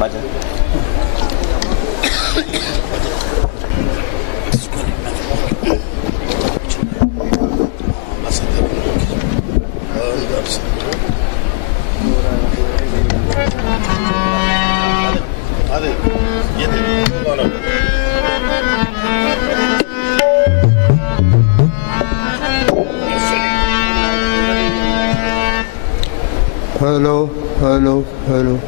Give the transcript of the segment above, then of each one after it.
भजन hello hello hello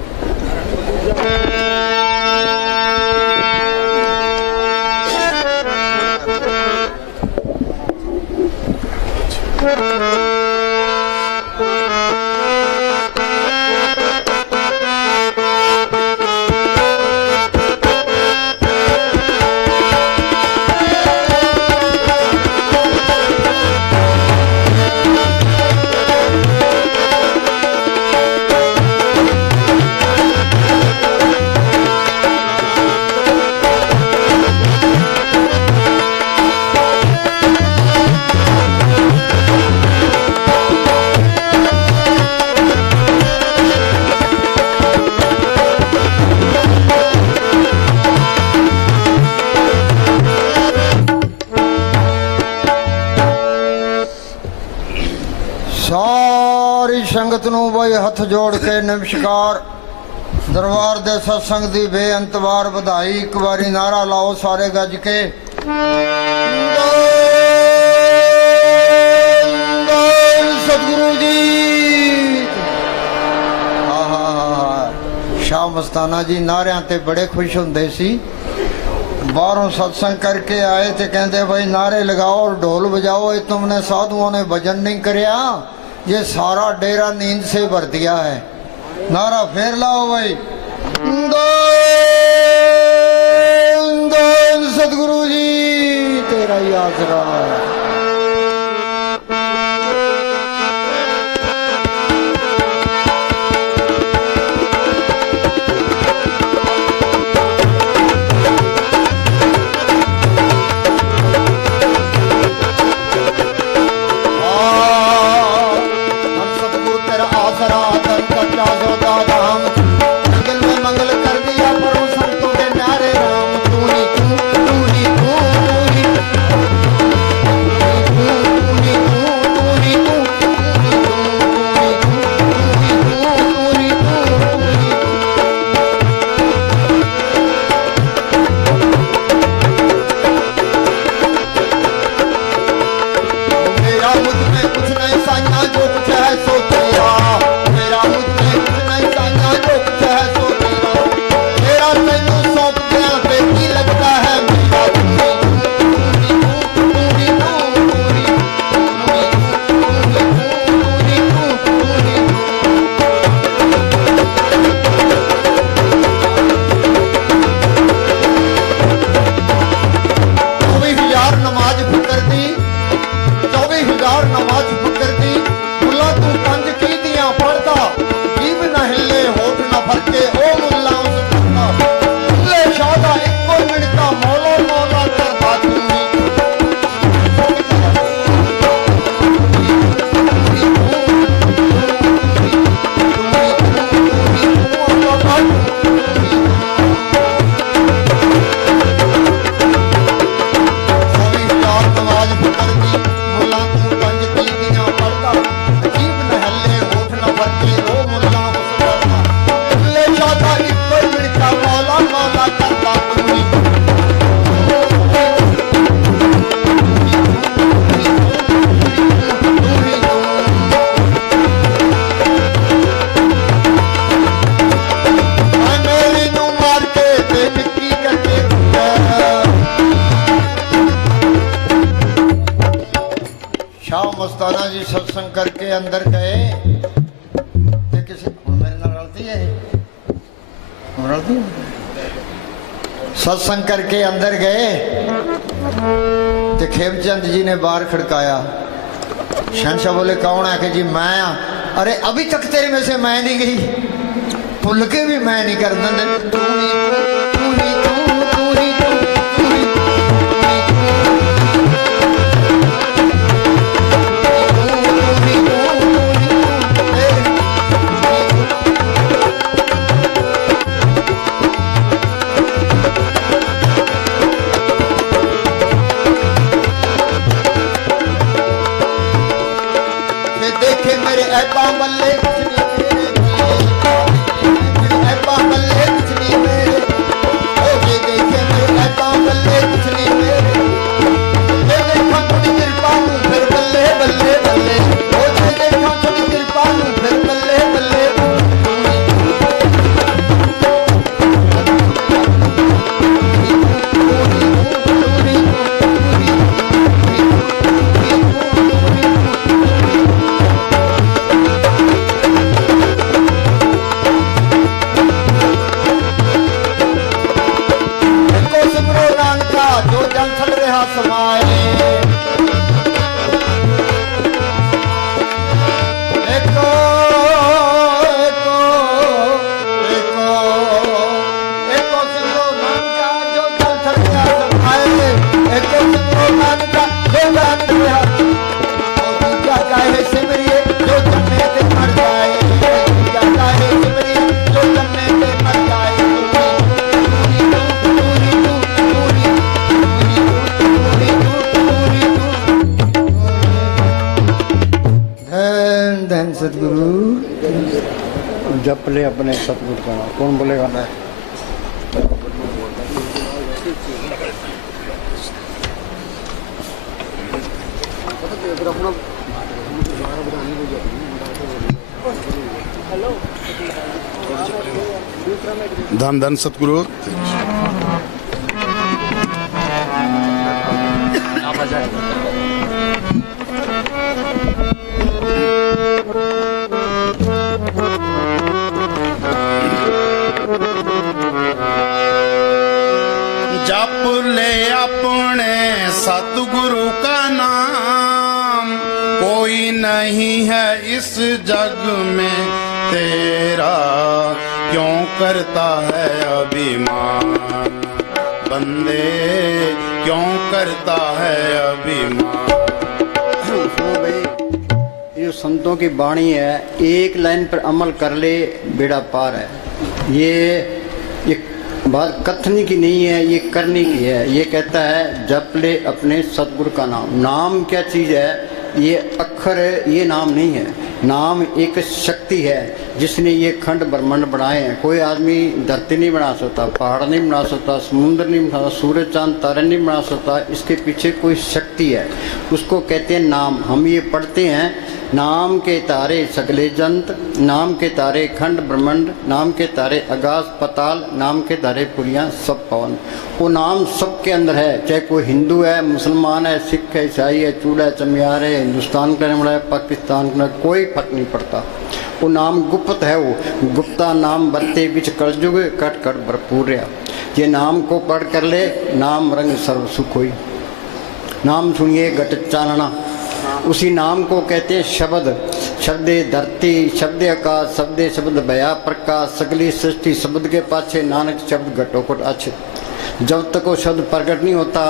संगत नूं बई हथ जोड़ के नमस्कार। दरबार दे सत्संग दी बेअंत वार बधाई। एक बारी नारा लाओ सारे गज के। सतगुरु जी शाह मस्ताना जी नारियां ते बड़े खुश हुंदे सी। बाहरों सत्संग करके आए ते कहंदे भाई नारे लगाओ और ढोल बजाओ। ये तुमने साधुओं ने भजन नहीं करया, ये सारा डेरा नींद से भर दिया है। नारा फेर लाओ भाई। सतगुरु जी तेरा ही आसरा है। मस्ताना जी सत्संग करके अंदर गए ते किसी मेरे नाल रलती है सत्संग करके अंदर गए ते खेमचंद जी ने बाहर खड़काया। शहंशाह बोले कौन है? कि जी मैं अरे अभी तक तेरे में से मैं नहीं गई, भुल के भी मैं नहीं कर जगत बिहारी दूजा काहे सिमरिए जो जन्मे ते मर जाए दूजा काहे सिमरिए जो जन्मे ते मर जाए धन धन सतगुरु जप ले अपने सतगुरु का नाम। कौन बोलेगा? मैं। धन धन सतगुरु। जप ले अपने सतगुरु का नाम, कोई नहीं है इस जग में तेरा, क्यों करता है अभिमान बंदे, क्यों करता है अभिमान। सुनो भाई, ये संतों की वाणी है, एक लाइन पर अमल कर ले बेड़ा पार है। ये बात कथनी की नहीं है, ये करने की है। ये कहता है जप ले अपने सतगुरु का नाम। नाम क्या चीज़ है? ये अक्षर है, ये नाम नहीं है। नाम एक शक्ति है जिसने ये खंड ब्रह्मांड बनाए हैं। कोई आदमी धरती नहीं बना सकता, पहाड़ नहीं बना सकता, समुद्र नहीं बना सकता, सूरज चांद तारे नहीं बना सकता। इसके पीछे कोई शक्ति है, उसको कहते हैं नाम। हम ये पढ़ते हैं, नाम के तारे सगले जंत, नाम के तारे खंड ब्रह्मांड, नाम के तारे आकाश पताल, नाम के तारे पुरियां सब पवन। वो नाम सबके अंदर है, चाहे कोई हिंदू है, मुसलमान है, सिख है, ईसाई है, चूड़ा चमियार है, हिंदुस्तान का रहने वाला है, पाकिस्तान का, कोई फर्क नहीं पड़ता। वो नाम गुप्त है, वो गुप्ता नाम बरते बिच कलजुग कट कट भरपूर रहा। ये नाम को पढ़ कर ले, नाम रंग सर्व सुख होई। नाम सुनिए घट चानना, उसी नाम को कहते हैं शब्द। शब्दे धरती, शब्दे आकाश, शब्दे शब्द भया प्रकाश, सगली सृष्टि शब्द के पाछे नानक शब्द घटोकट अच्छे। जब तक वो शब्द प्रकट नहीं होता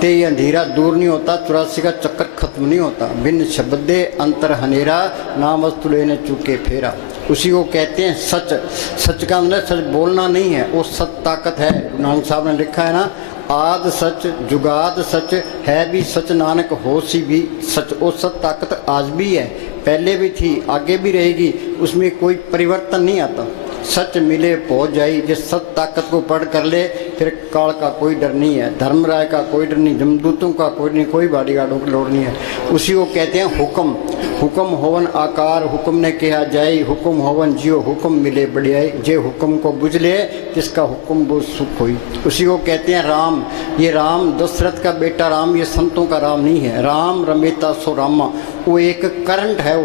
ते ये अंधेरा दूर नहीं होता, 84 का चक्कर खत्म नहीं होता। बिन शब्दे अंतर हनेरा, नाम वस्तु लेने चुके फेरा। उसी को कहते हैं सच। सच का मतलब सच बोलना नहीं है, वो सत ताकत है। नानक साहब ने लिखा है ना, आद सच जुगाद सच है भी सच, नानक होशी भी सच। वो सत ताकत आज भी है, पहले भी थी, आगे भी रहेगी, उसमें कोई परिवर्तन नहीं आता। सच मिले पहुँच जाई, जिस सत ताकत को पढ़ कर ले, फिर काल का कोई डर नहीं है, धर्मराय का कोई डर नहीं, जमदूतों का कोई नहीं, कोई बॉडीगार्डों की लोड़ नहीं है। उसी को कहते हैं हुक्म। हुक्म होवन आकार, हुक्म ने कहा जाए, हुक्म होवन जियो, हुक्म मिले बढ़ियाई। जे हुक्म को बुझ ले, जिसका हुक्म वो सुख होई। उसी को कहते हैं राम। ये राम दशरथ का बेटा राम, ये संतों का राम नहीं है। राम रमेता सो रामा, वो एक करंट है,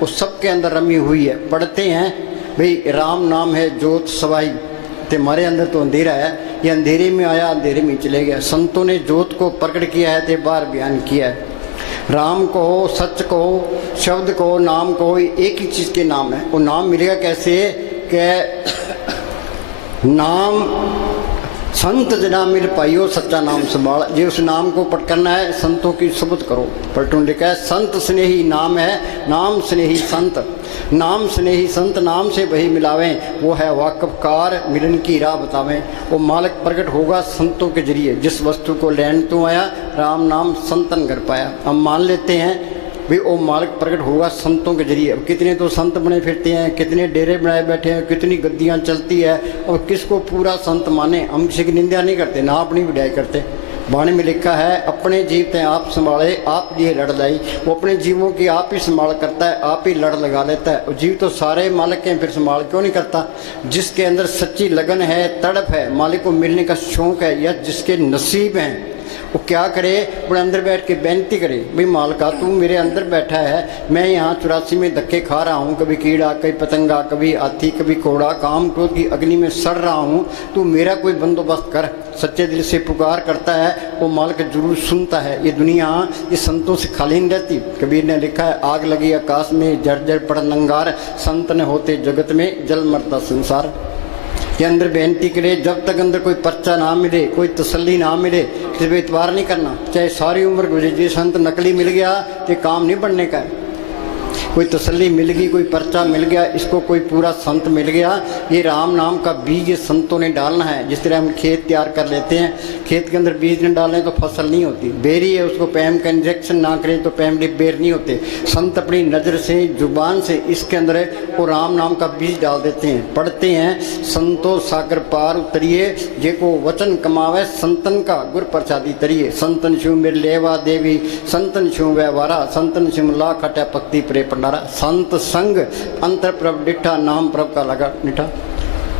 वो सबके अंदर रमी हुई है। पढ़ते हैं भाई, राम नाम है ज्योत सवाई, ते हमारे अंदर तो अंधेरा है, ये अंधेरे में आया अंधेरे में चले गया। संतों ने ज्योत को प्रकट किया है, ते बार बयान किया है। राम को, सच को, शब्द को, नाम को, एक ही चीज़ के नाम है। वो नाम मिलेगा कैसे कि नाम संत जना मिल पाइयो सच्चा नाम संभाल। जे उस नाम को पढ़ करना है, संतों की सुबुत करो। पलटून लिखा है, संत स्नेही नाम है, नाम स्नेही संत। नाम स्नेही संत, नाम से वही मिलावें, वो है वाकफकार, मिलन की राह बतावें। वो मालिक प्रकट होगा संतों के जरिए। जिस वस्तु को लेन तो आया, राम नाम संतन कर पाया। हम मान लेते हैं भी वो मालिक प्रकट होगा संतों के जरिए। अब कितने तो संत बने फिरते हैं, कितने डेरे बनाए बैठे हैं, कितनी गद्दियाँ चलती है, और किसको पूरा संत माने। हम किसी की निंदा नहीं करते, ना अपनी विदाई करते। वाणी में लिखा है, अपने जीव ते आप संभाले, आप लिए लड़ लाई। वो अपने जीवों की आप ही संभाल करता है, आप ही लड़ लगा लेता है। और जीव तो सारे मालिक हैं, फिर संभाल क्यों नहीं करता? जिसके अंदर सच्ची लगन है, तड़प है, मालिक को मिलने का शौक है, या जिसके नसीब हैं, वो क्या करे, अपने अंदर बैठ के बेनती करे, भाई मालिका तू मेरे अंदर बैठा है, मैं यहाँ 84 में धक्के खा रहा हूँ, कभी कीड़ा, कभी पतंगा, कभी हाथी, कभी कोड़ा, काम क्रोध की अग्नि में सड़ रहा हूँ, तू मेरा कोई बंदोबस्त कर। सच्चे दिल से पुकार करता है, वो मालिक जरूर सुनता है। ये दुनिया ये संतों से खाली नहीं रहती। कबीर ने लिखा है, आग लगी आकाश में, जर्जर पड़ नंगार, संत न होते जगत में, जल मरता संसार। के अंदर बेनती करे, जब तक अंदर कोई पर्चा ना मिले, कोई तसल्ली ना मिले, इस पर इतवार नहीं करना। चाहे सारी उम्र गुजर जी, संत नकली मिल गया तो काम नहीं बनने का है। कोई तसल्ली मिल गई, कोई पर्चा मिल गया, इसको कोई पूरा संत मिल गया, ये राम नाम का बीज ये संतों ने डालना है। जिस तरह हम खेत तैयार कर लेते हैं, खेत के अंदर बीज न डालें तो फसल नहीं होती। बेरी है, उसको पैम का इंजेक्शन ना करें तो पैमली बेर नहीं होते। संत अपनी नज़र से, जुबान से इसके अंदर वो राम नाम का बीज डाल देते हैं। पढ़ते हैं, संतो सागर पार उतरिए, जे को वचन कमावे संतन का गुर प्रसादी तरिए। संतन शिव मेरे लेवा देवी, संतन शिव व्यवहारा, संतन शिव ला खटा पक्ति प्रे पंडारा। संत संग अंतर प्रभ डिठा, नाम प्रभ का लगा निठा।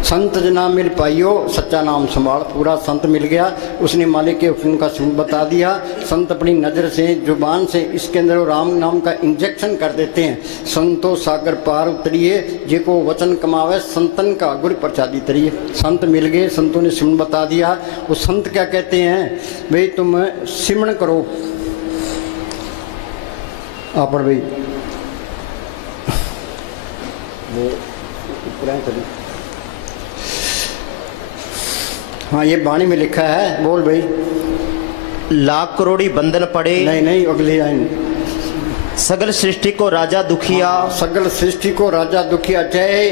संत जना मिल पाइयो, सच्चा नाम संभाल। पूरा संत मिल गया, उसने मालिक के हुक्म का सुन बता दिया। संत अपनी नज़र से, जुबान से इसके अंदर वो राम नाम का इंजेक्शन कर देते हैं। संतो सागर पार उतरिए, जे को वचन कमावे संतन का गुर प्रसादी तरिए। संत मिल गए, संतों ने सिमरण बता दिया। वो संत क्या कहते हैं, भाई तुम सिमरण करो। आप भाई वो हाँ, ये वाणी में लिखा है, बोल भाई। लाख करोड़ी बंधन पड़े, नहीं नहीं, अगली लाइन। सगल सृष्टि को राजा दुखिया, सगल सृष्टि को राजा दुखिया। चाहे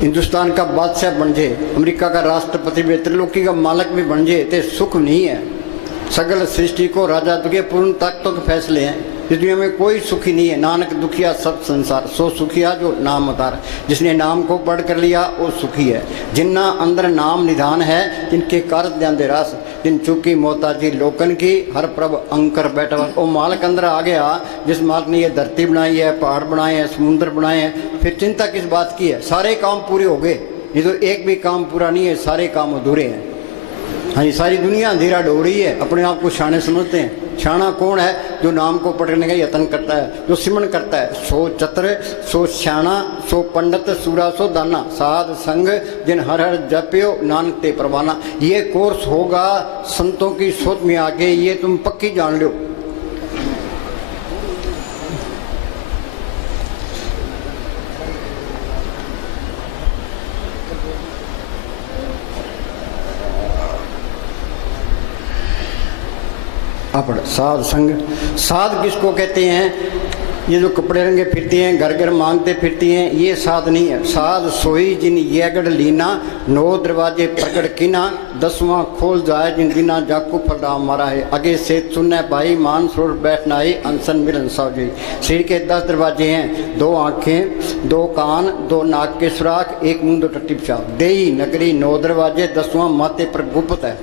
हिंदुस्तान का बादशाह बन जाए, अमेरिका का राष्ट्रपति भी, त्रिलोकी का मालिक भी बन जाए, तो सुख नहीं है। सगल सृष्टि को राजा दुखिया, पूर्ण ताकतों के फैसले हैं। इस दुनिया में कोई सुखी नहीं है। नानक दुखिया सब संसार, सो सुखिया जो नाम अतार। जिसने नाम को पढ़ कर लिया वो सुखी है। जिन्ना अंदर नाम निधान है, जिनके कार्य ध्यान दे रास, जिन चुकी मोहताजी लोकन की, हर प्रभ अंकर बैठा। वो मालिक अंदर आ गया, जिस मालिक ने ये धरती बनाई है, पहाड़ बनाए हैं, समुद्र बनाए हैं, फिर चिंता किस बात की है। सारे काम पूरे हो गए, ये तो एक भी काम पूरा नहीं है, सारे काम अधूरे हैं। हाँ, ये सारी दुनिया अंधेरा ढो रही है, अपने आप को शाने समझते हैं। शाना कौन है, जो नाम को पढ़ने का यत्न करता है, जो सिमरण करता है। सो चतुर सो श्याणा, सो पंडित सूरा सो दाना, साध संग जिन हर हर जप्यो नानक ते परवाना। ये कोर्स होगा संतों की सोच में आके, ये तुम पक्की जान लो। अपड़ साध संग, साध किसको कहते हैं, ये जो कपड़े रंगे फिरती हैं, घर घर मांगते फिरती हैं, ये साध नहीं है। साध सोई जिन ये गढ़ लीना, 9 दरवाजे प्रकट किना, 10वां खोल जाए जिन दिना, जाकू फलदा मारा है। आगे से चुने भाई, मान सरोवर बैठना है, अनसन मिलन सावजी। शरीर के 10 दरवाजे हैं, 2 आँखें, 2 कान, 2 नाक के सुराख, 1 मुंह, 2 टट्टी पेशाब। देही नगरी 9 दरवाजे, 10वां माथे पर गुप्त है।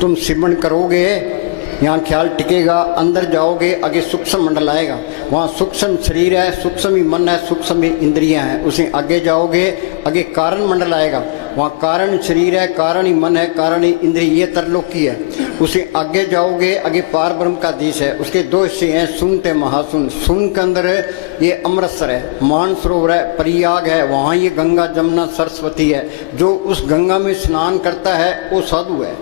तुम सिमरण करोगे, यहाँ ख्याल टिकेगा। अंदर जाओगे, आगे सूक्ष्म मंडल आएगा, वहाँ सूक्ष्म शरीर है, सूक्ष्म ही मन है, सूक्ष्म ही इंद्रियाँ हैं। उसे आगे जाओगे, आगे कारण मंडल आएगा, वहाँ कारण शरीर है, कारण ही मन है, कारण ही इंद्रिय, ये तरलोकी है। उसे आगे जाओगे, आगे पार ब्रह्म का देश है। उसके 2 हिस्से हैं, सुनते महासुन। सुन के अंदर ये अमृतसर है, मानसरोवर है, प्रयाग है, वहाँ ये गंगा जमुना सरस्वती है। जो उस गंगा में स्नान करता है वो साधु है।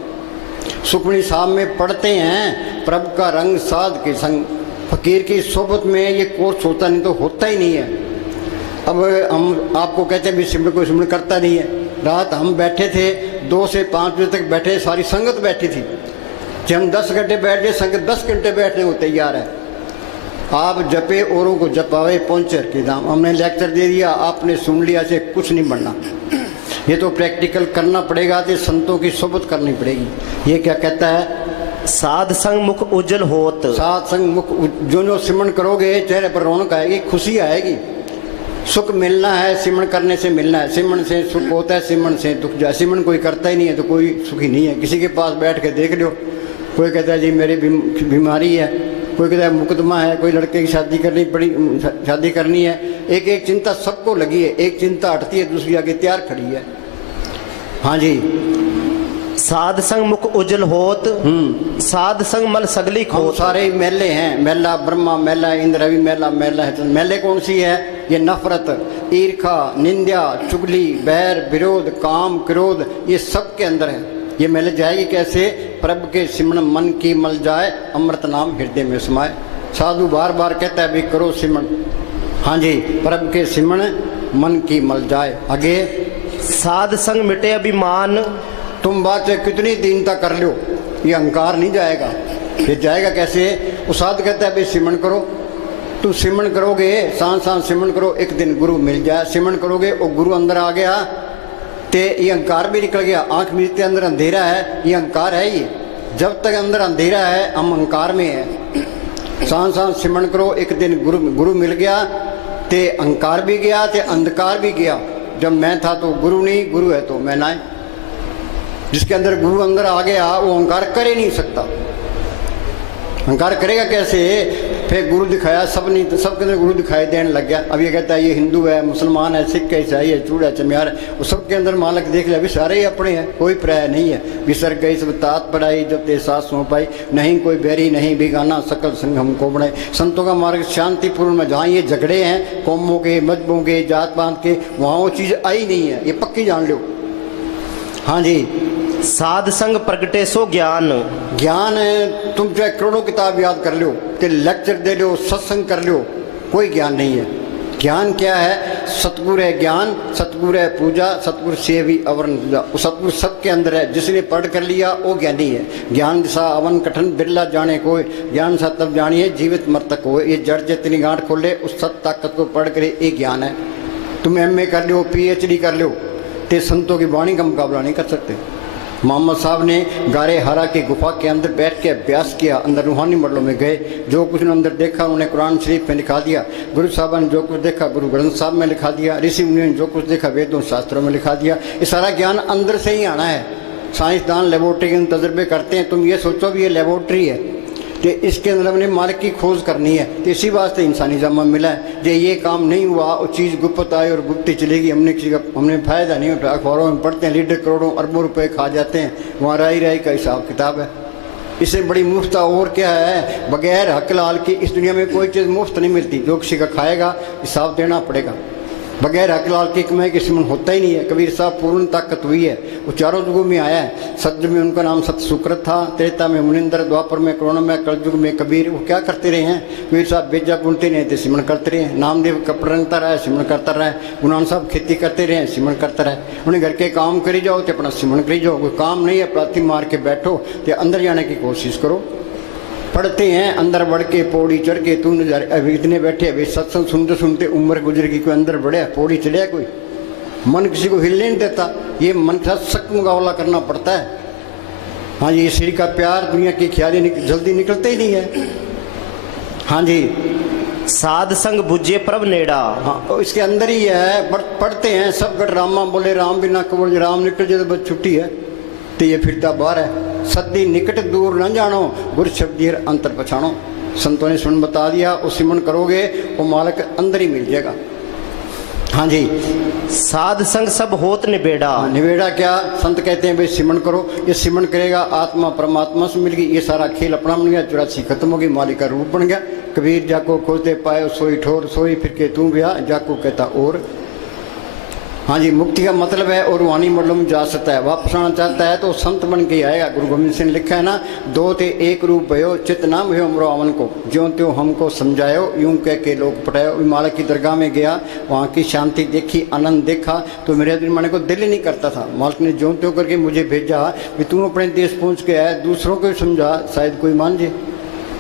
सुखमनी साहब में पढ़ते हैं, प्रभु का रंग साध के संग। फकीर की सोबत में ये कोर्स होता नहीं तो होता ही नहीं है। अब हम आपको कहते हैं भी सिमरन कोई सिमरन करता नहीं है। रात हम बैठे थे, 2 से 5 बजे तक बैठे, सारी संगत बैठी थी। जब हम 10 घंटे बैठ गए, संगत 10 घंटे बैठने को तैयार है। आप जपे औरों को जपावे, पहुँचे के दाम। हमने लेक्चर दे दिया, आपने सुन लिया, से कुछ नहीं बनना। ये तो प्रैक्टिकल करना पड़ेगा, तो संतों की सोबत करनी पड़ेगी। ये क्या कहता है, साध संग मुख उज्जवल होत। साध संग मुख, जो सिमरण करोगे चेहरे पर रौनक आएगी, खुशी आएगी। सुख मिलना है, सिमरण करने से मिलना है। सिमरण से सुख होता है, सिमरण से दुख जाए। सिमरण कोई करता ही नहीं है तो कोई सुखी नहीं है। किसी के पास बैठ के देख लो, कोई कहता है जी मेरी बीमारी है, कोई कहता है मुकदमा है, कोई लड़के की शादी करनी है। एक एक चिंता सबको लगी है, एक चिंता हटती है, दूसरी आगे तैयार खड़ी है। हाँ जी, साध संग मुख उज्जवल होत, साध संग मल सगली खोत। सारे मेले हैं, मेला ब्रह्मा मेला, इंद्र रवि मेला, मेला है। मेले कौन सी है, ये नफरत, ईर्खा, निंदा, चुगली, बैर, विरोध, काम, क्रोध, ये सब के अंदर है। ये मेले जाएगी कैसे, प्रभु के सिमरण मन की मल जाए, अमृत नाम हृदय में समाए। साधु बार बार कहता है भी करो सिमरण। हाँ जी, प्रभु के सिमरण मन की मल जाए। आगे साध संग मिटे अभिमान, तुम बात चाहे कितनी दीनता कर लो, ये अहंकार नहीं जाएगा। ये जाएगा कैसे? वो साध कहता है भाई सिमरन करो, तू सिमरन करोगे, सांस सांस सिमरन करो, एक दिन गुरु मिल जाए। सिमरन करोगे वो गुरु अंदर आ गया ते ये अहंकार भी निकल गया। आंख मीचते अंदर अंधेरा है, ये अहंकार है। ये जब तक अंदर अंधेरा है हम अहंकार में है। सांस सांस सिमरन करो, एक दिन गुरु मिल गया ते अहंकार भी गया ते अंधकार भी गया। जब मैं था तो गुरु नहीं, गुरु है तो मैं ना। जिसके अंदर गुरु अंदर आ गया वो अहंकार कर ही नहीं सकता। अहंकार करेगा कैसे? फिर गुरु दिखाया, सब नहीं तो सबके अंदर गुरु दिखाई देने लग गया। अब ये कहता है ये हिंदू है, मुसलमान है, सिख है, ईसाई है, चूड़ा चमियार है, वो सबके अंदर मालक देख लिया, अभी सारे ही अपने हैं, कोई प्राय नहीं है। विसर गई सब तात पढ़ाई, जब ते साथ सौंप पाई, नहीं कोई बैरी नहीं बिगाना, सकल संग हमको बनाए। संतों का मार्ग शांतिपूर्ण में, जहाँ ये झगड़े हैं कौमों के, मजहबों के, जात पात के, वहाँ वो चीज़ आई नहीं है, ये पक्की जान लो। हाँ जी, साध संग प्रगटे सो ज्ञान, ज्ञान है। तुम चाहे करोड़ों किताब याद कर लो, ते लेक्चर दे लो, सत्संग कर लो, कोई ज्ञान नहीं है। ज्ञान क्या है? सतगुरु है ज्ञान, सतगुरु है पूजा, सतगुरु से भी अवरण पूजा। वो सतगुरु सबके अंदर है, जिसने पढ़ कर लिया वो ज्ञानी है। ज्ञान सा अवन कठन बिरला जाने को, ज्ञान सा तब जानिए जीवित मर्तक हो। ये जड़ जितनी गांठ खोले उस सत ताकत को पढ़ करे, ये ज्ञान है। तुम MA कर लो, PhD कर लो, ते संतों की वाणी का मुकाबला नहीं कर सकते। मोहम्मद साहब ने गारे हरा की गुफा के अंदर बैठ के अभ्यास किया, अंदर रूहानी मंडलों में गए, जो कुछ उन्होंने अंदर देखा उन्होंने कुरान शरीफ में लिखा दिया। गुरु साहब ने जो कुछ देखा गुरु ग्रंथ साहब में लिखा दिया। ऋषि मुनि ने जो कुछ देखा वेदों शास्त्रों में लिखा दिया। ये सारा ज्ञान अंदर से ही आना है। साइंसदान लेबोरेटरी के तजर्बे करते हैं, तुम ये सोचो भी ये लेबोरेटरी है, तो इसके अंदर हमने मालिक की खोज करनी है। तो इसी वास्ते इंसानी जमा मिला है। जो ये काम नहीं हुआ वो चीज़ गुप्त आई और गुप्त चलेगी, हमने फायदा नहीं उठाया। अखबारों में पढ़ते हैं लीडर करोड़ों अरबों रुपए खा जाते हैं, वहाँ राई का हिसाब किताब है। इससे बड़ी मुफ्त और क्या है? बगैर हक लाल की इस दुनिया में कोई चीज़ मुफ्त नहीं मिलती। जो किसी का खाएगा हिसाब देना पड़ेगा। बगैर हक लाल की कमाई के सिमन होता ही नहीं है। कबीर साहब पूर्ण ताकत हुई है, वो चारों युगों में आया है। सतयुग में उनका नाम सत सुकृत था, त्रेता में मुनिंदर, द्वापर में करुण में, कलयुग में कबीर। वो क्या करते रहे हैं? कबीर साहब बेजा बुनते रहे थे, सिमन करते रहे। नामदेव कपड़ रंगता रहा, सिमन करता रहा। गुनान साहब खेती करते रहे, सिमन करता रहे। उन्हें घर के काम करी जाओ तो अपना सिमन करी जाओ। कोई काम नहीं है प्रार्थी मार के बैठो, तो अंदर जाने की कोशिश करो। पढ़ते हैं अंदर बढ़ के पौड़ी चढ़ के, तू नजारे अभी इतने बैठे अभी सत्संग सुनते सुनते उम्र गुजर गई, कोई अंदर बढ़े पौड़ी चढ़िया, कोई मन किसी को हिलने नहीं देता। ये मन के साथ सख्त मुकाबला करना पड़ता है। हाँ जी, सीढ़ी का प्यार दुनिया की ख्याली जल्दी निकलते ही नहीं है। हाँ जी, साध संग बुझे प्रभ नेड़ा, हाँ इसके अंदर ही है। पढ़ते हैं सब गढ़ रामा बोले, राम बिना कबोल, राम निकल जाए तो बस छुट्टी है, तो ये फिरता बाहर है। सदी निकट दूर न जानो, गुर शब्दी अंतर पछाणो। संतों ने सुन बता दिया, वो सिमरन करोगे वो मालक अंदर ही मिल जाएगा। हाँ जी, साध संग सब होत निबेड़ा। हाँ, निबेड़ा क्या? संत कहते हैं भाई सिमरन करो, ये सिमरन करेगा आत्मा परमात्मा से मिल गई। ये सारा खेल अपना बन गया, 84 खत्म हो गई, मालिक का रूप बन गया। कबीर जाको खोजते पाए सोई ठोर, सोई फिर के तू ब्याह, जाको कहता और। हाँ जी, मुक्ति का मतलब है और रूहानी मंडलों में जा सकता है। वापस आना चाहता है तो संत बन के आएगा। गुरु गोविंद सिंह ने लिखा है ना, दो ते एक रूप भयो, चित नाम भयो अमरो अवन को, ज्यों त्यों हमको समझायो, यूं कह के लोग पटायो। मालिक की दरगाह में गया, वहाँ की शांति देखी, आनंद देखा, तो मेरे दिल माने को दिल ही नहीं करता था। मालिक ने ज्यों त्यों करके मुझे भेजा कि तू अपने देश पहुँच के आया, दूसरों को समझा, शायद कोई मान जाए।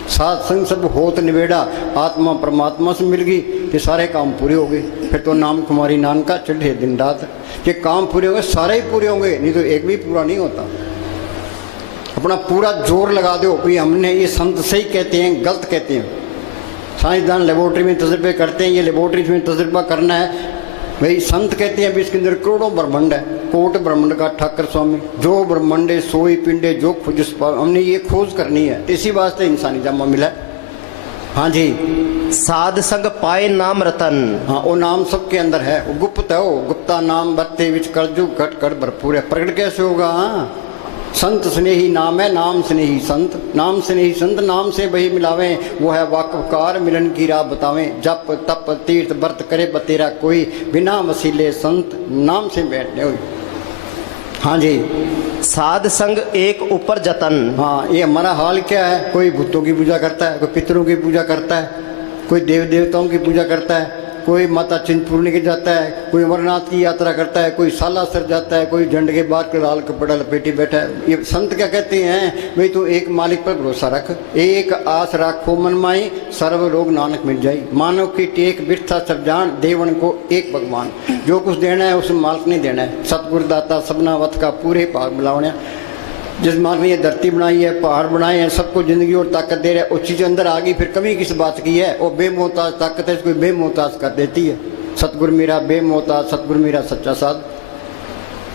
सात संग सब होत निबेड़ा, आत्मा परमात्मा से मिल गई, ये सारे काम पूरे हो गए। फिर तो नाम कुमारी नान का चढ़े दिन रात। ये काम पूरे होंगे, सारे ही पूरे होंगे, नहीं तो एक भी पूरा नहीं होता। अपना पूरा जोर लगा दो भाई हमने ये संत सही कहते हैं गलत कहते हैं। साइंसदान लेबोरेटरी में तजर्बे करते हैं, ये लेबोरेटरी में तजर्बा करना है भाई। संत कहते हैं इसके अंदर करोड़ों ब्रह्मंड है, कोट ब्रह्मंड का ठाकर स्वामी, जो ब्रह्मंडे सोई पिंडे जो खुजस पाव, हमने ये खोज करनी है। इसी वास्ते इंसानी जामा मिला है। हाँ जी, साध संग पाए नाम रतन। हाँ, वो नाम सबके अंदर है, वो गुप्त है। वो गुप्ता नाम बत्ते विच कलजुग घट कर भरपूर है। प्रकट कैसे होगा? हाँ, संत स्नेही नाम है, नाम स्नेही संत, नाम स्नेही संत, नाम से वही मिलावें, वो है वाकफकार मिलन की राह बतावें। जप तप तीर्थ व्रत करे बतेरा कोई, बिना वसीले संत नाम से बैठने हुई। हाँ जी, साध संग एक ऊपर जतन। हाँ, ये हमारा हाल क्या है? कोई भूतों की पूजा करता है, कोई पितरों की पूजा करता है, कोई देव देवताओं की पूजा करता है, कोई माता चिंतपूर्णी के जाता है, कोई अमरनाथ की यात्रा करता है, कोई सालासर जाता है, कोई झंड के बाद के लाल कपड़ा लपेटी बैठा है। ये संत क्या कहते हैं, भाई तू एक मालिक पर भरोसा रख, एक आस राखो मन माई, सर्व रोग नानक मिट जाई। मानव की टेक बिरथा सब जान, देवन को एक भगवान। जो कुछ देना है उस मालिक ने देना है। सतगुरु दाता सबना वत का पूरे भाग मिलावने। जिस मालिक ने ये धरती बनाई है, पहाड़ बनाए हैं, सबको जिंदगी और ताकत दे रहा है, वो चीज़ अंदर आ गई, फिर कमी किस बात की है। वो बेमोहताज ताकत है, इसको बेमोहताज कर देती है। सतगुरु मेरा बेमोहताज, सतगुरु मेरा सच्चा साध।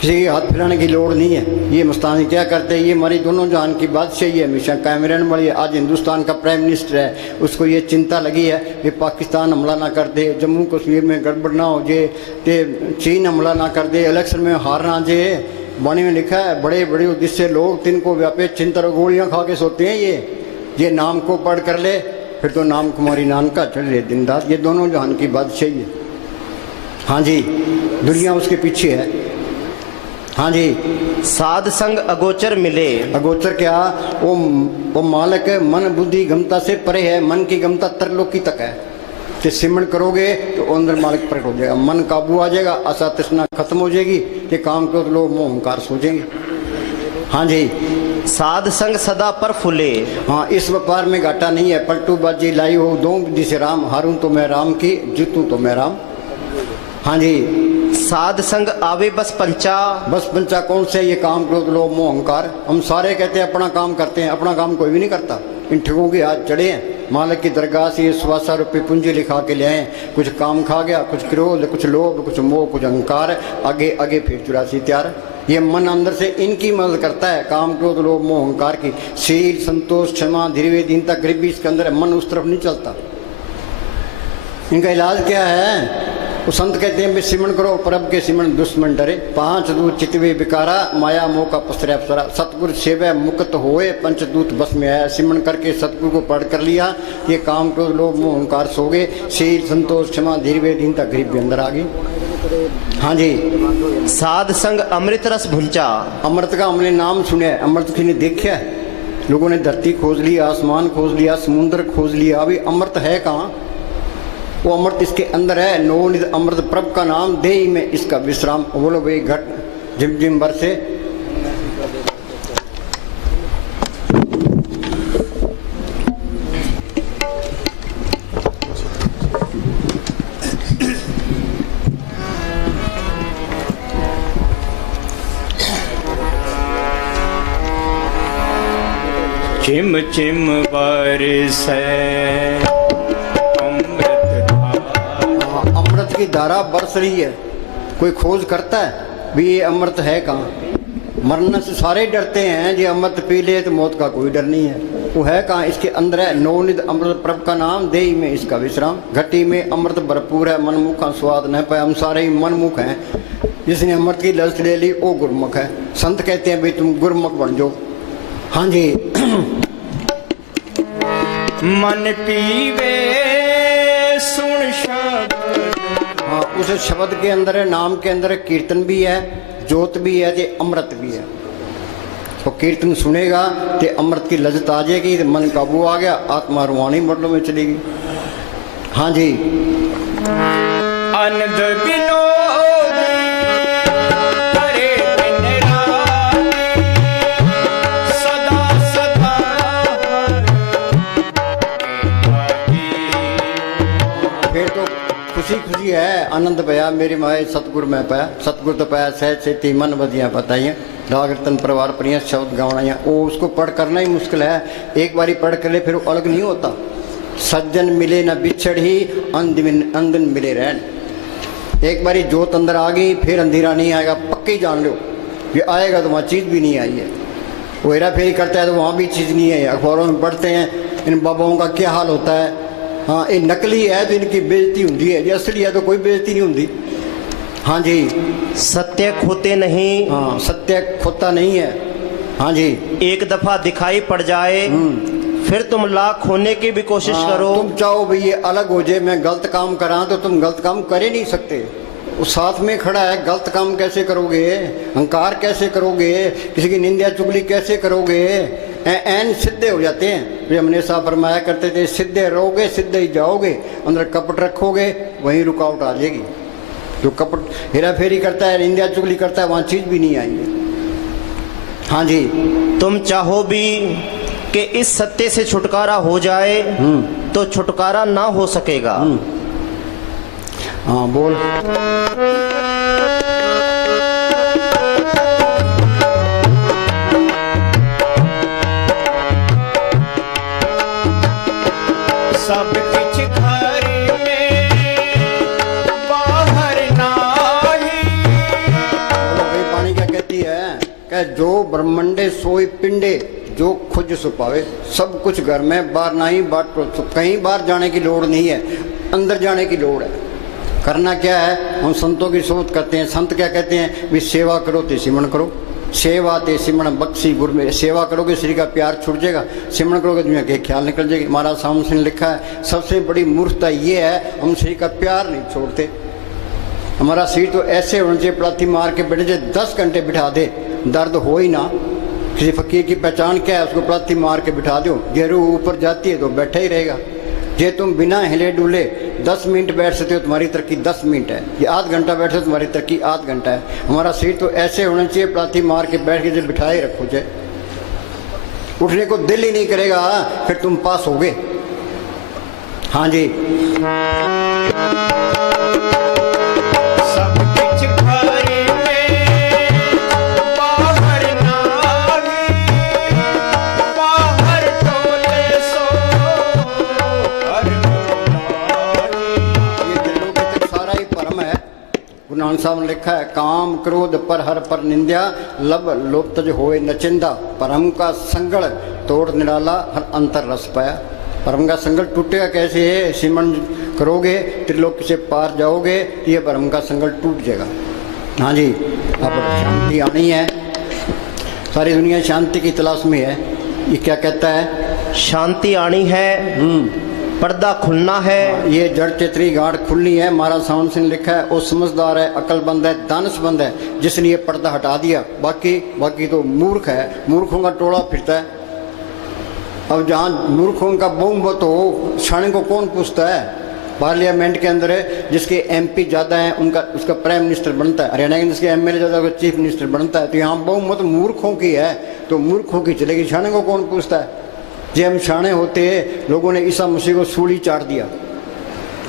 किसी के हाथ फैलाने की लोड़ नहीं है। ये मस्तानी क्या करते हैं, ये हमारी दोनों जहान की बादशाही है, हमेशा कायम रहने वाली है। आज हिंदुस्तान का प्राइम मिनिस्टर है, उसको ये चिंता लगी है कि पाकिस्तान हमला ना कर दे, जम्मू कश्मीर में गड़बड़ ना हो जाए, ते चीन हमला ना कर दे, इलेक्शन में हार ना जाए। वाणी में लिखा है, बड़े बड़े उद्देश्य लोग तिनको व्यापे चिंता और गोलियाँ खा के सोते हैं। ये नाम को पढ़ कर ले, फिर तो नाम कुमारी नानक का चढ़ रहे दिन रात। ये दोनों जहान की बादशाही है। हाँ जी, दुनिया उसके पीछे है। हाँ जी, साध संग अगोचर मिले। अगोचर क्या, वो मालक मन बुद्धि गमता से परे है। मन की गमता तरलोकी तक है। तो सिमरण करोगे तो अंदर मालिक प्रकट हो जाएगा, मन काबू आ जाएगा, आशा तृष्णा खत्म हो जाएगी, ये काम करो तो लोग मोह अहंकार सो जाएंगे। हाँ जी, साध संग सदा पर फूले। हाँ, इस व्यापार में घाटा नहीं है। पलटू बाजी लाई हो दो जिसे राम, हारूं तो मैं राम की, जीतूं तो मैं राम। हाँ जी, साध संग आवे बस पंचा। बस पंचा कौन से, ये काम करो तो लोग मोह अहंकार। हम सारे कहते हैं अपना काम करते हैं, अपना काम कोई भी नहीं करता। इन ठगों के हाथ चढ़े हैं। मालिक की दरगाह से ये 125 रुपये पूंजी लिखा के ले आए, कुछ काम खा गया, कुछ क्रोध, कुछ लोभ, कुछ मोह, कुछ अहंकार, आगे आगे फिर 84 त्यार। ये मन अंदर से इनकी मदद करता है, काम क्रोध लोभ मोह अहंकार की। शील संतोष क्षमा धीरे दीनता गरीबी इसके अंदर है, मन उस तरफ नहीं चलता। इनका इलाज क्या है, वो संत कहते हैं सिमरण करो परब के सिमरण दुश्मन डरे। 5 दूत चितवे बिकारा, माया मोह का पसरे अप्सरा। सतगुरु सेवा मुक्त होए, पंचदूत बस में आया। सिमरण करके सतगुरु को पढ़ कर लिया, ये काम क्रोध लोभ मोह अहंकार सो गए। शील संतोष क्षमा धीरे दीनता गरीब भी अंदर आ गई। हाँ जी, साध संग अमृत रस भुंचा। अमृत का हमने नाम सुना है, अमृत किसी ने देखा है? लोगों ने धरती खोज लिया, आसमान खोज लिया, समुद्र खोज लिया, अभी अमृत है कहाँ? वो अमृत इसके अंदर है। नवनिध अमृत प्रभ का नाम, देही में इसका विश्राम। बोलो भाई, घट जिम जिम बरसे। चिम चिम बरसे अमृत की धारा बरस रही है। कोई खोज करता है भी ये अमृत है कहाँ? मरने से सारे डरते हैं, जी अमृत पी ले तो मौत का कोई डर नहीं है। वो है कहाँ? इसके अंदर है। नवनिध अमृत प्रभ का नाम, देही में इसका विश्राम। घटी में अमृत भरपूर है, मनमुख का स्वाद न पाए। हम सारे ही मनमुख हैं। जिसने अमृत की ललच ले ली वो गुरमुख है। संत कहते हैं भाई तुम गुरमुख बन जाओ। हाँ जी, मन पीवे सुन शब्द। हाँ, उस शब्द के अंदर है, नाम के अंदर कीर्तन भी है, जोत भी है, ते अमृत भी है। तो कीर्तन सुनेगा ते अमृत की लज्जत आ जाएगी, तो मन काबू आ गया, आत्मा रुहानी मॉडलों में चलेगी। हाँ जी, अनंद विनोद करे दिन रात, सदा सदा फिर तो खुशी खुशी है, आनंद पाया मेरी माए सतगुरु में पाया। सतगुरु तो पाया सहज से मन बदियाँ बताइए, राग रतन परिवार प्रिय शब्द गावना। वो उसको पढ़ करना ही मुश्किल है। एक बारी पढ़ कर ले फिर वो अलग नहीं होता। सज्जन मिले न बिछड़ ही, अंधन मिले रहन। एक बारी जोत अंदर आ गई फिर अंधेरा नहीं आएगा, पक्के जान लो। ये आएगा तो वहाँ चीज़ भी नहीं आई है। वो हेरा फेरी करता है तो वहाँ भी चीज़ नहीं है। अखबारों में पढ़ते हैं इन बाबाओं का क्या हाल होता है। हाँ, ये नकली है तो इनकी बेइज्जती होती है, ये असली है तो कोई बेइज्जती नहीं होती। हाँ जी, सत्य खोते नहीं। हाँ, सत्य खोता नहीं है। हाँ जी, एक दफा दिखाई पड़ जाए फिर तुम लाख होने की भी कोशिश करो। तुम चाहो भाई ये अलग हो जाए, मैं गलत काम करा, तो तुम गलत काम कर ही नहीं सकते। वो साथ में खड़ा है, गलत काम कैसे करोगे? अहंकार कैसे करोगे? किसी की निंदा चुगली कैसे करोगे? ऐन सीधे हो जाते हैं। वे हमने साहब फरमाया करते थे, सीधे रहोगे सीधे ही जाओगे, अंदर कपट रखोगे वहीं रुकावट आ जाएगी। जो कपट हेरा फेरी करता है, निंदा चुगली करता है, वहाँ चीज भी नहीं आएंगे। हाँ जी, तुम चाहो भी कि इस सत्य से छुटकारा हो जाए तो छुटकारा ना हो सकेगा। हाँ बोल। सब किछ घर में बाहर नाही। भाई वाणी क्या कहती है कि जो ब्रह्मंडे सोई पिंडे जो खुद सुपावे। सब कुछ घर में, बाहर नहीं, कहीं बाहर जाने की लोड़ नहीं है, अंदर जाने की लोड़ है। करना क्या है, हम संतों की सोच करते हैं। संत क्या कहते हैं, भी सेवा करो तो सिमरण करो, सेवा ते सिमरण बख्शी गुर में। सेवा करोगे श्री का प्यार छूट जाएगा, सिमरण करोगे दुनिया के ख्याल निकल जाएगी। महाराज सामने से लिखा है, सबसे बड़ी मूर्खता ये है हम श्री का प्यार नहीं छोड़ते। हमारा शरीर तो ऐसे होना चाहिए, पलाथी मार के बैठे 10 घंटे बिठा दे, दर्द हो ही ना। किसी फकीर की पहचान क्या है, उसको पलाथी मार के बिठा दो, जे रूह ऊपर जाती है तो बैठा ही रहेगा। जे तुम बिना हिले डुले 10 मिनट बैठ सकते हो, तुम्हारी तरक्की 10 मिनट है। ये आध घंटा बैठे हो, तुम्हारी तरक्की आध घंटा है। हमारा शरीर तो ऐसे होना चाहिए, पलाथी मार के बैठ के जो बिठाए रखो, जाए उठने को दिल ही नहीं करेगा, फिर तुम पास होगे। हाँ जी, सब किछ घर में बाहर नाही। बाहर टोले सो घर नाही। ये त्रिलोकी तक सारा ही परम है। गुरु नानक साहब ने लिखा है, काम क्रोध पर हर पर निंदा, लब लोभ तज होए नचिंदा। परम का संगल तोड़ निराला, हर अंतर रस पाया। परम का संगल टूटेगा कैसे है, सिमरण करोगे त्रिलोकी से पार जाओगे, ये परम का संगल टूट जाएगा। हाँ जी, अब शांति आनी है। सारी दुनिया शांति की तलाश में है। ये क्या कहता है, शांति आनी है, पर्दा खुलना है। ये जड़ चेतरी गांठ खुलनी है। महाराज सावन सिंह लिखा है, वो समझदार है, अकलमंद है, दानशमंद है, जिसने ये पर्दा हटा दिया। बाकी तो मूर्ख है, मूर्खों का टोला फिरता है। अब जहाँ मूर्खों का बहुमत हो, क्षण को कौन पूछता है। पार्लियामेंट के अंदर है, जिसके एमपी ज़्यादा हैं उनका उसका प्राइम मिनिस्टर बनता है। हरियाणा के जिसके एमएलए ज़्यादा उसका चीफ मिनिस्टर बनता है। तो यहाँ बहुमत मूर्खों की है, तो मूर्खों की चलेगी, क्षण को कौन पूछता है। जब हम शाणे होते, लोगों ने ईसा मसीह को सूली चाट दिया,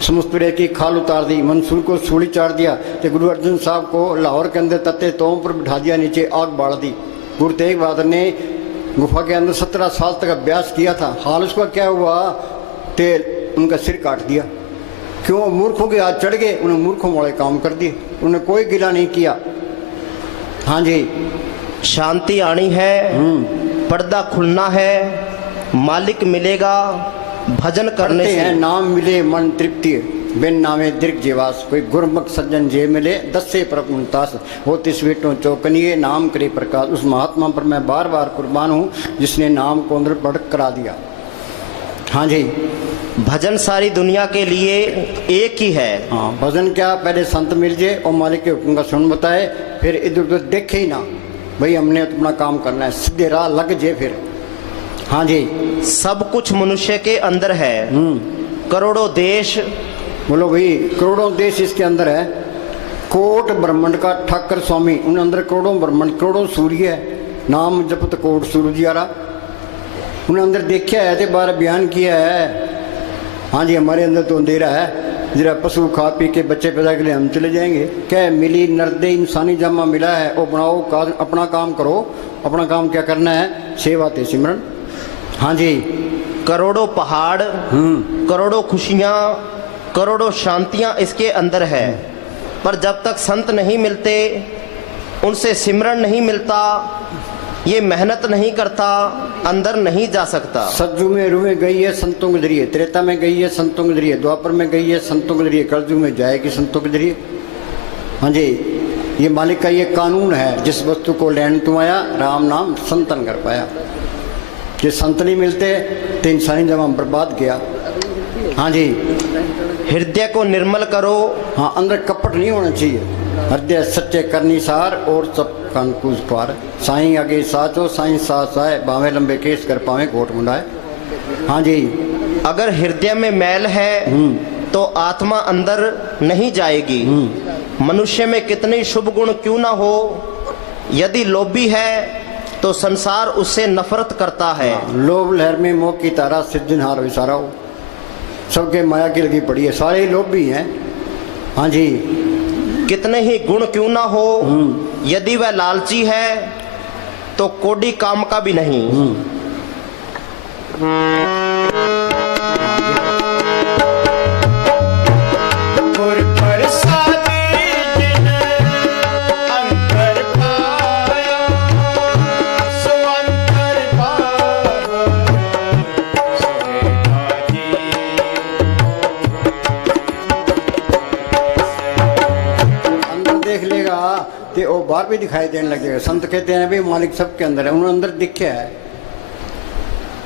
समुद्र की खाल उतार दी, मंसूर को सूली चाट दिया। तो गुरु अर्जुन साहब को लाहौर के अंदर तत्ते तोम पर बिठा दिया, नीचे आग बाढ़ दी। गुरु तेग बहादुर ने गुफा के अंदर 17 साल तक अभ्यास किया था। हाल उसका क्या हुआ, तेल उनका सिर काट दिया। क्यों, मूर्खों के हाथ चढ़ गए, उन्होंने मूर्खों वाले काम कर दिए, उन्होंने कोई गिला नहीं किया। हाँ जी, शांति आनी है, पर्दा खुलना है, मालिक मिलेगा भजन करने करते से। हैं नाम मिले मन तृप्ति, बिन नामे दीर्घ जीवास। कोई गुरमुख सज्जन जे मिले, 10 से परक मुमताज होती स्वीटों चौकनिए, नाम करे प्रकाश। उस महात्मा पर मैं बार बार कुर्बान हूँ, जिसने नाम को अंदर बढ़ करा दिया। हाँ जी, भजन सारी दुनिया के लिए एक ही है। हाँ, भजन क्या, पहले संत मिल जाए और मालिक के हुक्म का सुन बताए, फिर इधर उधर देखे ही ना, भाई हमने अपना काम करना है, सीधे राह लग जाए फिर। हाँ जी, सब कुछ मनुष्य के अंदर है, करोड़ों देश। बोलो भाई, करोड़ों देश इसके अंदर है। कोट ब्रह्मांड का ठाकर स्वामी, उन अंदर करोड़ों ब्रह्मांड, करोड़ों सूर्य है। नाम जपत कोट सूरज यारा, उन्हें अंदर देखा है, तो बार बयान किया है। हाँ जी, हमारे अंदर तो अंधेरा है, जरा पशु खा पी के बच्चे पैदा के लिए हम चले जाएंगे। क्या मिली नर्दे इंसानी जामा मिला है, वो बनाओ, अपना काम करो। अपना काम क्या करना है, सेवा ते सिमरन। हाँ जी, करोड़ों पहाड़, करोड़ों खुशियाँ, करोड़ों शांतियाँ इसके अंदर है। पर जब तक संत नहीं मिलते, उनसे सिमरन नहीं मिलता, ये मेहनत नहीं करता, अंदर नहीं जा सकता। सज्जू में रुए गई है संतों के जरिए, त्रेता में गई है संतों के जरिए, द्वापर में गई है संतों के जरिए, कलयुग में जाएगी संतों के जरिए। हाँ जी, ये मालिक का ये कानून है, जिस वस्तु को लेन तुम आया, राम नाम संतन कर पाया। ये संत नहीं मिलते तो इंसानी जमा बर्बाद गया। हाँ जी, हृदय को निर्मल करो। हाँ, अंदर कपट नहीं होना चाहिए। हृदय सच्चे करनी सार और सब कानकूस पार। साईं आगे साचो साईं सास आए, बावे लंबे केस कर पावे कोट मुंडाए। हाँ जी। अगर हृदय में मैल है तो आत्मा अंदर नहीं जाएगी। मनुष्य में कितने शुभ गुण क्यों ना हो, यदि लोभी है तो संसार उससे नफरत करता है। लोभ लहर में मोह की तारा, सिद्धिनहार विसारा हो। सबके माया की लगी पड़ी है, सारे लोभी हैं। हाँ जी। कितने ही गुण क्यों ना हो, यदि वह लालची है तो कोडी काम का भी नहीं। गुर प्रसादी जिन अंतर पाया, सो अंतर पावो सोए ताजी। अंदर देख लेगा तो वो बाहर भी दिखाई देने लगेगा। संत कहते हैं भी मालिक सबके अंदर है, उन्होंने अंदर दिखा है।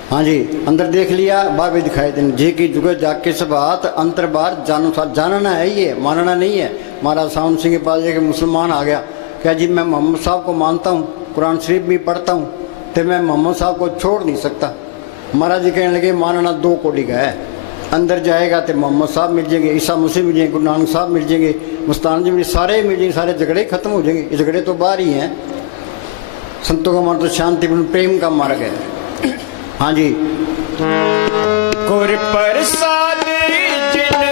हाँ जी, अंदर देख लिया, बाहर भी दिखाई देने। जी की जुगे जाग के सब बात अंतर बाहर जानो साथ जानना है, ये मानना नहीं है। महाराज सावन सिंह के पास एक मुसलमान आ गया, क्या जी मैं मोहम्मद साहब को मानता हूँ, कुरान शरीफ भी पढ़ता हूँ, तो मैं मोहम्मद साहब को छोड़ नहीं सकता। महाराज जी कहने लगे मानना दो कोटि का है। अंदर जाएगा तो मोहम्मद साहब मिल जाएंगे, ईसा मसीह मिल जाएंगे, गुरु नानक साहब मिल जाएंगे, मुस्तान जी मिल, सारे मिल जाएंगे, सारे झगड़े खत्म हो जाएंगे। ये झगड़े तो बाहर ही हैं। संतों का मार्ग तो शांतिपूर्ण प्रेम का मार्ग है। हाँ जी। गुर प्रसादी जिन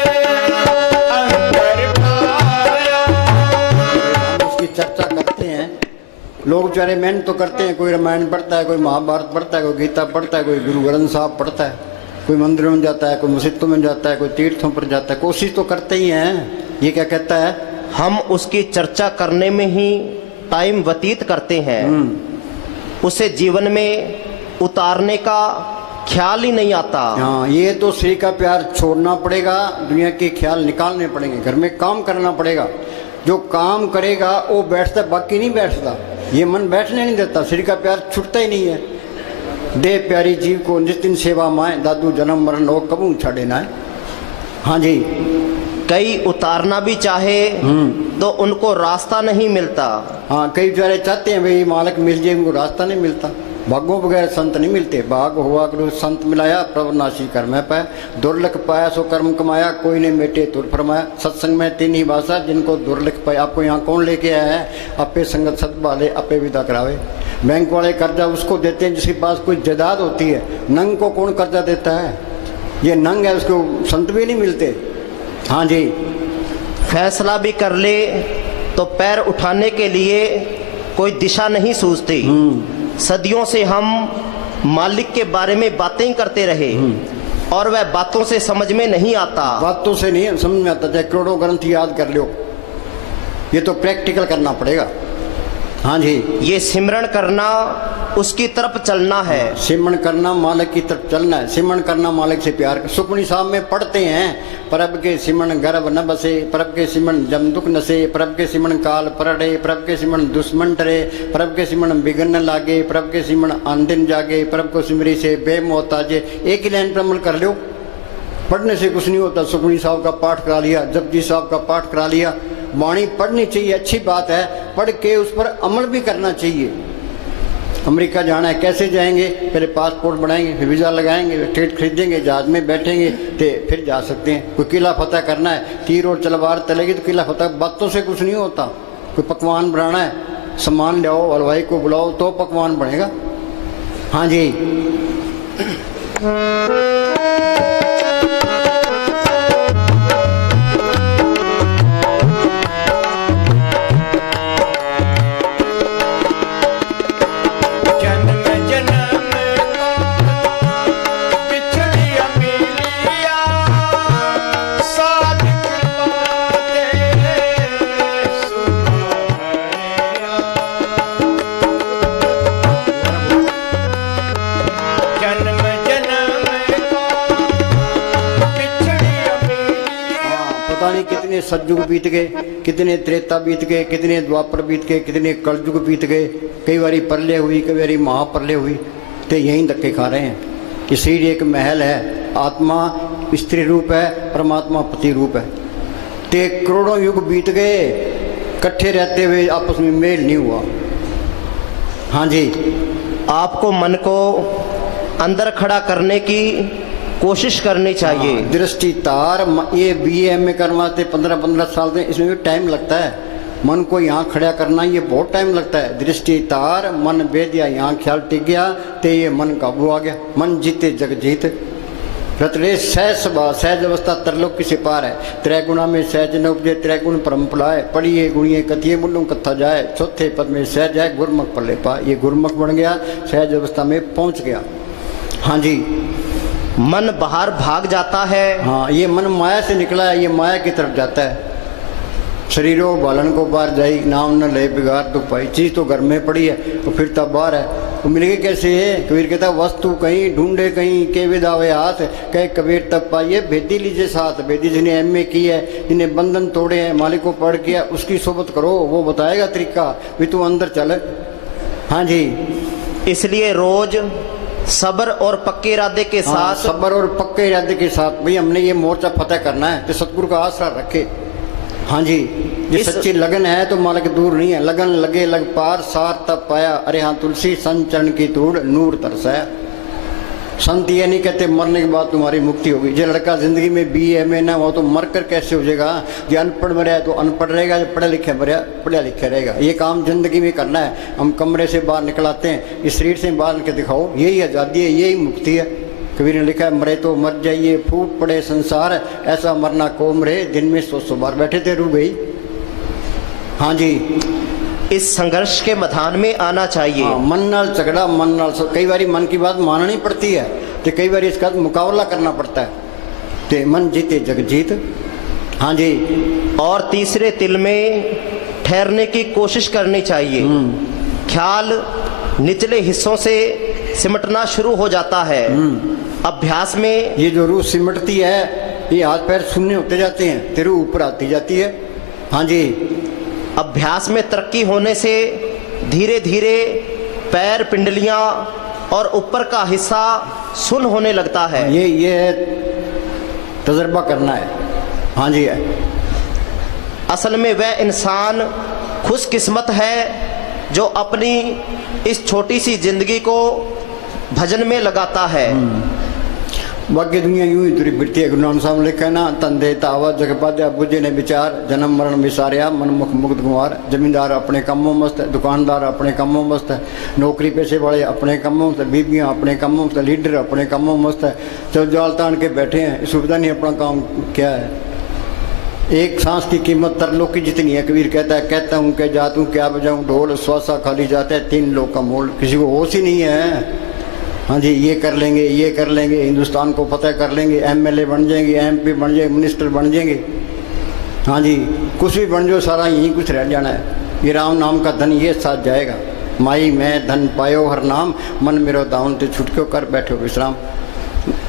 अंतर पाया। हम उसकी चर्चा करते हैं। लोग बेचारे मेहनत तो करते हैं, कोई रामायण पढ़ता है, कोई महाभारत पढ़ता है, कोई गीता पढ़ता है, कोई गुरु ग्रंथ साहब पढ़ता है, कोई मंदिरों में जाता है, कोई मस्जिदों में जाता है, कोई तीर्थों पर जाता है। कोशिश तो करते ही हैं। ये क्या कहता है, हम उसकी चर्चा करने में ही टाइम व्यतीत करते हैं, उसे जीवन में उतारने का ख्याल ही नहीं आता। हाँ, ये तो श्री का प्यार छोड़ना पड़ेगा, दुनिया के ख्याल निकालने पड़ेंगे, घर में काम करना पड़ेगा। जो काम करेगा वो बैठता, बाकी नहीं बैठता। ये मन बैठने नहीं देता, श्री का प्यार छूटता ही नहीं है। दे प्यारी जीव को नित्य सेवा माए, दादू जन्म मरण हो कबू छाड़े ना है। हाँ जी। कई उतारना भी चाहे तो उनको रास्ता नहीं मिलता। हाँ, कई बेचारे चाहते हैं भाई मालिक मिल जाए, उनको रास्ता नहीं मिलता। भागों बगैर संत नहीं मिलते। भाग हुआ करो संत मिलाया, प्रभु नाशी कर मैं पाया, दुर्लख पाया सो कर्म कमाया, कोई ने मेटे तुर फरमाया। सत्संग में तीन ही भाषा, जिनको दुर्लख पाया। आपको यहाँ कौन लेके आया है, अपे संगत सत वाले अपे विदा करावे। बैंक वाले कर्जा उसको देते हैं जिसके पास कोई जायदाद होती है। नंग को कौन कर्जा देता है, ये नंग है, उसको संत भी नहीं मिलते। हाँ जी। फैसला भी कर ले तो पैर उठाने के लिए कोई दिशा नहीं सूझती। सदियों से हम मालिक के बारे में बातें करते रहे और वह बातों से समझ में नहीं आता। बातों से नहीं समझ में आता, चाहे करोड़ों ग्रंथ याद कर लो, ये तो प्रैक्टिकल करना पड़ेगा। हाँ जी। ये सिमरण करना उसकी तरफ चलना है। सिमरण करना मालिक की तरफ चलना है। सिमरण करना मालिक से प्यार। सुखमनी साहब में पढ़ते हैं, प्रभ के सिमरण गर्भ न बसे, प्रभ के सिमरण जम दुख नसे, प्रभ के सिमरण काल परड़े, प्रभ के सिमरण दुश्मन टरे, प्रभ के सिमरण बिगड़ न लागे, प्रभ के सिमरण आंदिन जागे, प्रभ को सिमरी से बेमोहताजे। एक ही लाइन पर अमल कर लो, पढ़ने से कुछ नहीं होता। सुखमनी साहब का पाठ करा लिया, जपजी साहब का पाठ करा लिया। वाणी पढ़नी चाहिए, अच्छी बात है, पढ़ के उस पर अमल भी करना चाहिए। अमेरिका जाना है, कैसे जाएंगे, पहले पासपोर्ट बनाएंगे, फिर वीज़ा लगाएंगे, टिकट खरीदेंगे, जहाज में बैठेंगे तो फिर जा सकते हैं। कोई किला फतेह करना है, तीर और तलवार चलेगी तो किला फतेह, बातों से कुछ नहीं होता। कोई पकवान बनाना है, सामान ले आओ, हलवाई को बुलाओ तो पकवान बनेगा। हाँ जी। कितने सतयुग बीत गए, कितने त्रेता बीत गए, कितने द्वापर बीत गए, कितने कलयुग बीत गए। कई बारी परले हुई, कई बारी महाप्रलय हुई, तो यहीं धक्के खा रहे हैं। कि शरीर एक महल है, आत्मा स्त्री रूप है, परमात्मा पति रूप है। ते करोड़ों युग बीत गए, इकट्ठे रहते हुए आपस में मेल नहीं हुआ। हाँ जी, आपको मन को अंदर खड़ा करने की कोशिश करनी चाहिए। दृष्टि तार ये BA करवाते 15-15 साल से, इसमें भी टाइम लगता है। मन को यहाँ खड़ा करना ये बहुत टाइम लगता है। दृष्टि तार मन बेदिया, यहाँ ख्याल टिक गया तो ये मन काबू आ गया। मन जीते जग जीत। रतरे सहज स्वभाव सहज अवस्था तरलोक की सिपार है। त्रैगुणा में सहज न उपजे, त्रैगुण परम फुलाए। पढ़िए गुणिए कथिए मुल्लों कथा जाए। चौथे पद में सहज है, गुरमुख पल्ले पा। ये गुरमुख बन गया, सहज अवस्था में पहुंच गया। हाँ जी, मन बाहर भाग जाता है। हाँ, ये मन माया से निकला है, ये माया की तरफ जाता है। शरीरों बालन को बाहर जाई, नाम न ले बिगाड़ दुख पाई। चीज तो घर में पड़ी है, तो फिर तब बाहर है, वो मिल गई कैसे है? कबीर कहता वस्तु कहीं ढूंढे कहीं के विदावे हाथ, कहे कबीर तब पाइए भेदी लीजिए साथ। भेदी जिन्हें MA की है, जिन्हें बंधन तोड़े हैं, मालिक को पढ़ किया, उसकी सोबत करो, वो बताएगा तरीका। भी तू अंदर चल। हाँ जी, इसलिए रोज सब्र और पक्के इरादे के हाँ, साथ सब्र और पक्के इरादे के साथ भाई हमने ये मोर्चा फतेह करना है, तो सतगुरु का आसरा रखे। हाँ जी, ये सच्ची लगन है तो मालिक दूर नहीं है। लगन लगे लग पार, सार तब पाया। अरे हाँ तुलसी संत चरण की तूड़, नूर तरसाया। संत ये नहीं कहते मरने के बाद तुम्हारी मुक्ति होगी। जो लड़का जिंदगी में BA ना हो तो मर कर कैसे हो जाएगा? जो अनपढ़ मरा है तो अनपढ़ रहेगा, जो पढ़े लिखे मरा पढ़ा लिखा रहेगा। ये काम जिंदगी में करना है। हम कमरे से बाहर निकलाते हैं, इस शरीर से बाहर निकल दिखाओ, यही आज़ादी है, यही मुक्ति है। कबीर ने लिखा है मरे तो मर जाइए, फूट पड़े संसार, ऐसा मरना को मरे, दिन में 100 बार बैठे थे रू गई। हाँ जी, इस संघर्ष के मैदान में आना चाहिए। हाँ, मन नाल झगड़ा, मन नाल कई बार मन की बात माननी पड़ती है, तो कई बार इसका मुकाबला करना पड़ता है। तो मन जीते जग जीत। हाँ जी, और तीसरे तिल में ठहरने की कोशिश करनी चाहिए। ख्याल निचले हिस्सों से सिमटना शुरू हो जाता है। अभ्यास में ये जो रूह सिमटती है, ये हाथ पैर शून्य होते जाते हैं, तेरे ऊपर आती जाती है। हाँ जी, अभ्यास में तरक्की होने से धीरे धीरे पैर, पिंडलियां और ऊपर का हिस्सा सुन्न होने लगता है। ये तजर्बा करना है। हाँ जी, असल में वह इंसान खुशकिस्मत है जो अपनी इस छोटी सी जिंदगी को भजन में लगाता है। बाकी दुनिया यूं ही तुरी फिरती है। गुरु नानक साहब ने लिखा है ना, तन देता आवाज जग पाद्या, बुझे ने विचार, जन्म मरण विसारिया, मन मुख मुक्त गुमार। जमींदार अपने कामों मस्त है, दुकानदार अपने कामों मस्त है, नौकरी पेशे वाले अपने कामों मस्त है, बीबियां अपने कामों मस्त है, लीडर अपने कामों मस्त है। चल जाल तान के बैठे हैं, सुविधा नहीं अपना काम क्या है। एक सांस की कीमत तरलोक की जितनी है। कबीर कहता है कहता हूँ क्या जात हूँ, क्या बजाऊँ ढोल, श्वासा खाली जाता है 3 लोग का मोल। किसी को होश ही नहीं है। हाँ जी, ये कर लेंगे, ये कर लेंगे, हिंदुस्तान को फतेह कर लेंगे, MLA बन जाएंगे, MP बन जाएंगे, मिनिस्टर बन जाएंगे। हाँ जी, कुछ भी बन जाओ, सारा यहीं कुछ रह जाना है। ये राम नाम का धन ये साथ जाएगा। माई मैं धन पायो हर नाम, मन मेरो दाउन ते छुटक्यो कर बैठो विश्राम।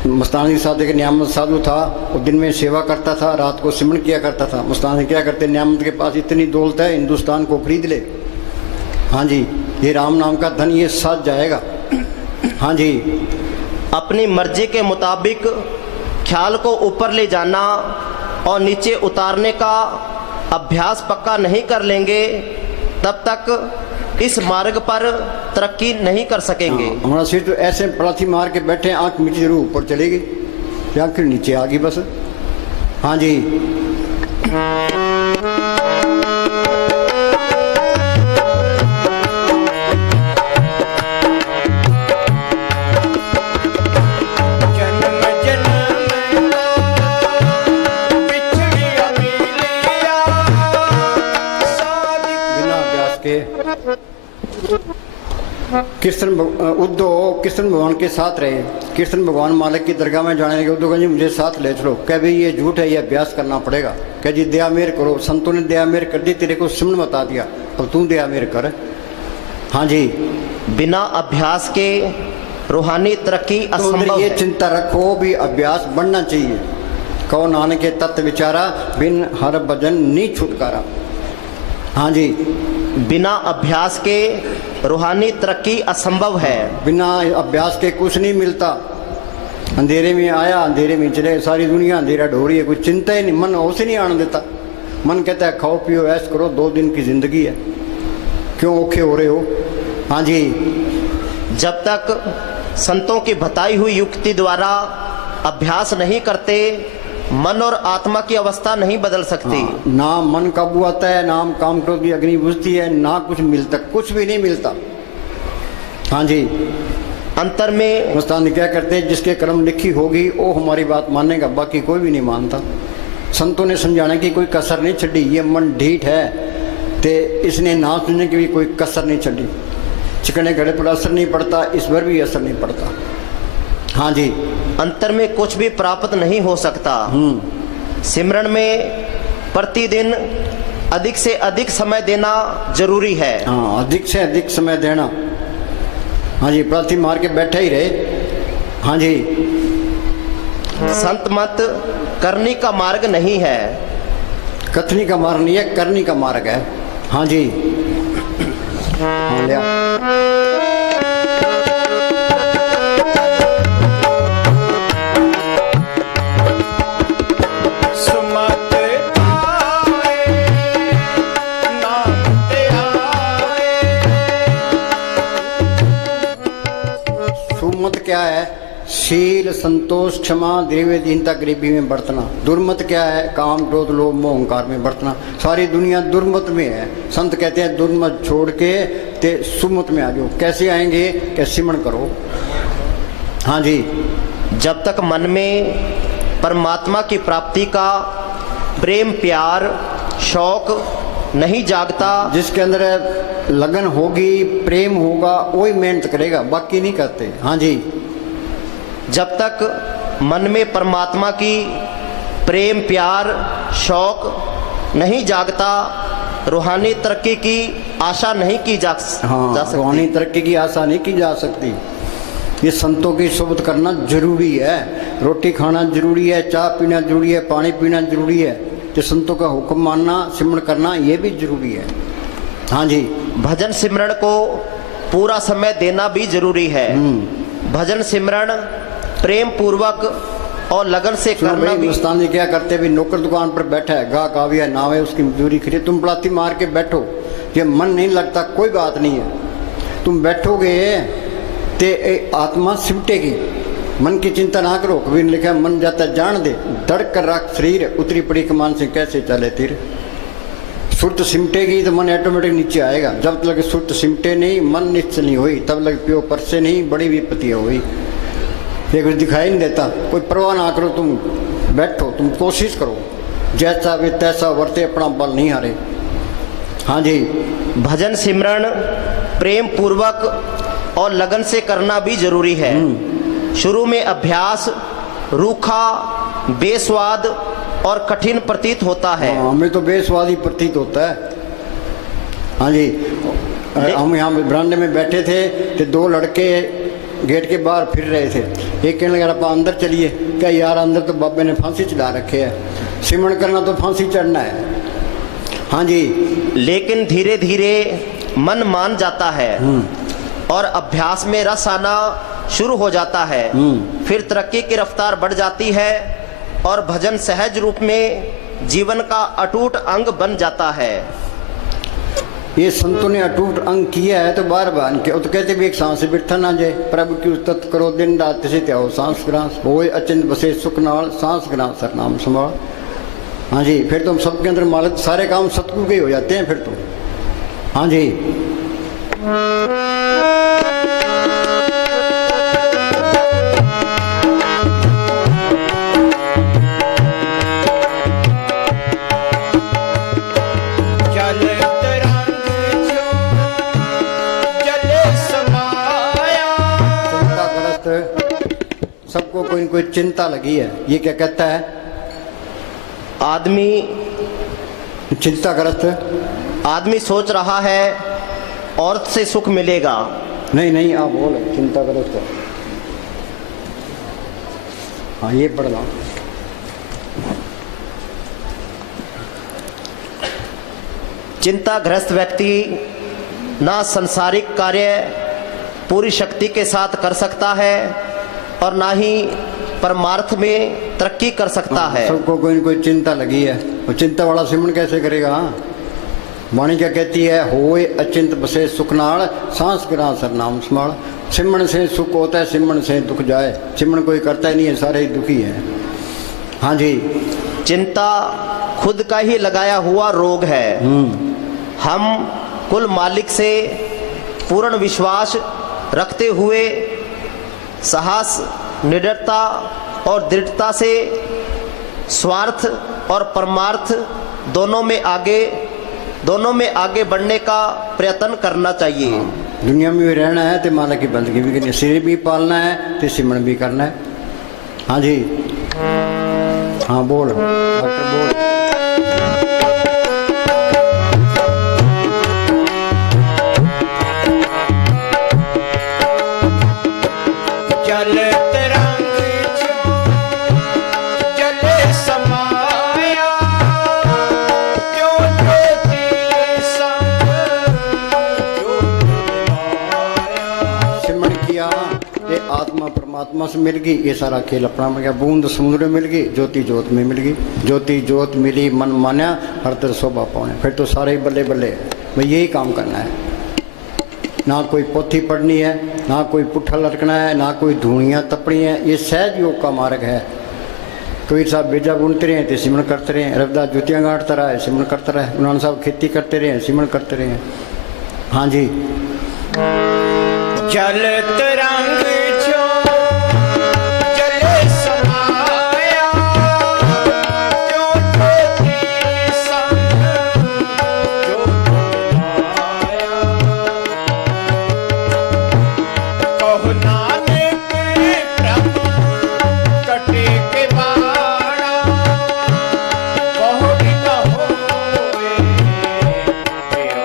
मुस्तानी साधु के नियामत साधु था, वो दिन में सेवा करता था, रात को सिमरन किया करता था। मुस्तानी क्या करते, नियामत के पास इतनी दौलत है, हिंदुस्तान को खरीद ले। हाँ जी, ये राम नाम का धन ये साथ जाएगा। हाँ जी, अपनी मर्जी के मुताबिक ख्याल को ऊपर ले जाना और नीचे उतारने का अभ्यास पक्का नहीं कर लेंगे, तब तक इस मार्ग पर तरक्की नहीं कर सकेंगे। हमारा सिर तो ऐसे पलाथी मार के बैठे, आंख मीठी जरूर ऊपर चलेगी या फिर नीचे आ गई बस। हाँ जी, कृष्ण उद्धव कृष्ण भगवान के साथ रहे। कृष्ण भगवान मालिक की दरगाह में जाने लगे। उद्धव कहा जी मुझे साथ ले चलो। कह भाई ये झूठ है, ये अभ्यास करना पड़ेगा। कह जी दया मेर करो, संतों ने दया मेर कर दी, तेरे को सिमरन बता दिया, अब तू दया मेर कर। हाँ जी, बिना अभ्यास के रूहानी तरक्की असंभव ये है। चिंता रखो भी अभ्यास बढ़ना चाहिए। कहो नानक के तत्व विचारा, बिन हर भजन नहीं छुटकारा। हाँ जी, बिना अभ्यास के रूहानी तरक्की असंभव है। बिना अभ्यास के कुछ नहीं मिलता। अंधेरे में आया, अंधेरे में चले, सारी दुनिया अंधेरा ढो रही है, कुछ चिंता ही नहीं, मन उसे नहीं आने देता। मन कहता है खाओ पियो ऐश करो, 2 दिन की जिंदगी है, क्यों औखे हो रहे हो। हाँ जी, जब तक संतों की बताई हुई युक्ति द्वारा अभ्यास नहीं करते, मन और आत्मा की अवस्था नहीं बदल सकती। हाँ, ना मन काबू आता है, ना काम क्रोध की अग्नि बुझती है, ना कुछ मिलता, कुछ भी नहीं मिलता। हाँ जी, अंतर में मस्तान क्या करते हैं, जिसके कर्म लिखी होगी वो हमारी बात मानेगा, बाकी कोई भी नहीं मानता। संतों ने समझाने की कोई कसर नहीं छड़ी। ये मन ढीठ है ते इसने ना सुनने की भी कोई कसर नहीं छड़ी। चिकने घड़े पर असर नहीं पड़ता, इस पर भी असर नहीं पड़ता। हाँ जी, अंतर में कुछ भी प्राप्त नहीं हो सकता। सिमरन में प्रतिदिन अधिक से अधिक समय देना जरूरी है। हाँ, अधिक से अधिक समय देना। हाँ जी, प्रार्थी मार के बैठे ही रहे। हाँ जी, संत मत करनी का मार्ग नहीं है, कथनी का मार्ग नहीं है, करनी का मार्ग है। हाँ जी, हाँ लिया। सुमत आए नाम ते आए। सुमत क्या है? शील, संतोष, क्षमा, द्रव्य, दीनता, गरीबी में बरतना। दुर्मत क्या है? काम, क्रोध, लोभ, मोह, अहंकार में बरतना। सारी दुनिया दुर्मत में है। संत कहते हैं दुर्मत छोड़ के ते सुमत में आ जाओ। कैसे आएंगे? कि सिमरन करो। हाँ जी, जब तक मन में परमात्मा की प्राप्ति का प्रेम, प्यार, शौक नहीं जागता, जिसके अंदर लगन होगी, प्रेम होगा, वही मेहनत करेगा, बाकी नहीं करते। हाँ जी, जब तक मन में परमात्मा की प्रेम, प्यार, शौक नहीं जागता, रूहानी तरक्की की आशा नहीं की जा हाँ, सकती। रूहानी तरक्की की आशा नहीं की जा सकती। ये संतों की सोबत करना जरूरी है। रोटी खाना जरूरी है, चाय पीना जरूरी है, पानी पीना जरूरी है। तो संतों का हुक्म मानना, सिमरन करना ये भी जरूरी है। हाँ जी, भजन सिमरन को पूरा समय देना भी जरूरी है। भजन सिमरन प्रेम पूर्वक और लगन से करना भी। हिंदुस्तान जी क्या करते भी, नौकर दुकान पर बैठा है, गाहक आ गया, नाव है, उसकी मजदूरी खरी, तुम पलाती मार के बैठो। ये मन नहीं लगता, कोई बात नहीं है। तुम बैठोगे ते आत्मा सिमटेगी। मन की चिंता ना करो। कबीर ने लिखा, मन जाता जान दे, धड़क कर रख शरीर, उतरी पड़ी कमान से कैसे चले तीर। सुरत सिमटेगी तो मन ऑटोमेटिक नीचे आएगा। जब तक सुरत सिमटे नहीं, मन निश्चल नहीं हुई, तब लग प्यो पर से नहीं, बड़ी विपत्ति हुई। ये कुछ दिखाई नहीं देता। कोई परवाह ना करो, तुम बैठो, तुम कोशिश करो, जैसा भी तैसा वर्ते, अपना बल नहीं हारे। हाँ जी, भजन सिमरन प्रेम पूर्वक और लगन से करना भी जरूरी है। शुरू में अभ्यास रूखा, बेस्वाद और कठिन प्रतीत होता है। हाँ, हमें तो बेस्वादी प्रतीत होता है। हाँ जी, हम यहाँ बरामदे में बैठे थे तो दो लड़के गेट के बाहर फिर रहे थे। एक कहने लगा, आप अंदर चलिए। क्या यार, अंदर तो बाबे ने फांसी चढ़ा रखे है, सिमरन करना तो फांसी चढ़ना है। हाँ जी, लेकिन धीरे धीरे मन मान जाता है और अभ्यास में रस आना शुरू हो जाता है। फिर तरक्की की रफ्तार बढ़ जाती है और भजन सहज रूप में जीवन का अटूट अंग बन जाता है। ये संतों ने अटूट अंग किया है तो बार बार किया। तो कहते भी एक सांस बिठा ना जाए, प्रभु की उस्तत करो दिन रात से त्याओ सांस ग्रास होए अचिंत बसे सुख नाल सांस ग्रास सरनाम संभाल। हाँ जी, फिर तो सबके अंदर मालिक, सारे काम सतगुरु के हो जाते हैं फिर तो। हाँ जी, जल तरंग जो जले समाया। चिंताग्रस्त सबको कोई न कोई चिंता लगी है। ये क्या कहता है? आदमी चिंताग्रस्त आदमी सोच रहा है औरत से सुख मिलेगा। नहीं नहीं, आप बोलो चिंताग्रस्त। हाँ, ये पढ़ लो। चिंताग्रस्त व्यक्ति ना संसारिक कार्य पूरी शक्ति के साथ कर सकता है और ना ही परमार्थ में तरक्की कर सकता है। सबको कोई न कोई चिंता लगी है। वो चिंता वाला सिमरन कैसे करेगा? वाणी क्या कहती है, होए अचिंत बसे सुख नाल, सांस गिरा सर नाम संभाल। सिमरन से सुख होता है, सिमरन से दुख जाए। सिमरन कोई करता ही नहीं है, सारे ही दुखी हैं। हाँ जी। चिंता खुद का ही लगाया हुआ रोग है। हम कुल मालिक से पूर्ण विश्वास रखते हुए साहस, निडरता और दृढ़ता से स्वार्थ और परमार्थ दोनों में आगे बढ़ने का प्रयत्न करना चाहिए। दुनिया में भी रहना है तो मालिक की बंदगी भी करनी है, शरीर भी पालना है तो सिमरन भी करना है। हाँ जी। हाँ बोल डॉक्टर बोल। जल तरंग जो जले समाया, जो ज्योति संग ज्योति माया। सिमरन किया ये आत्मा परमात्मा से मिल गई, ये सारा खेल अपना मिल गया। बूंद समुद्र में मिल गई, ज्योति ज्योत में मिल गई। ज्योति ज्योत मिली मन मान्या, हर तरह शोभा पाने। फिर तो सारे ही बल्ले बल्ले भाई, यही काम करना है। ना कोई पोथी पढ़नी है, ना कोई पुट्ठा लटकना है, ना कोई धूणियाँ तपनी है। ये सहज योग का मार्ग है। कबीर साहब बेजा बुनते रहे थे, सिमरन करते रहे। रविदास जुतियाँ गांठता रहा है, सिमरन करता रहे। उन्होंने साहब खेती करते रहे, सिमरन करते रहे। हाँ जी। जल तरंग जो जले समाया, जो ज्योति संग ज्योति माया। कहो नानक प्रभु कटे के बाड़ा, कहो भी न होए तेरा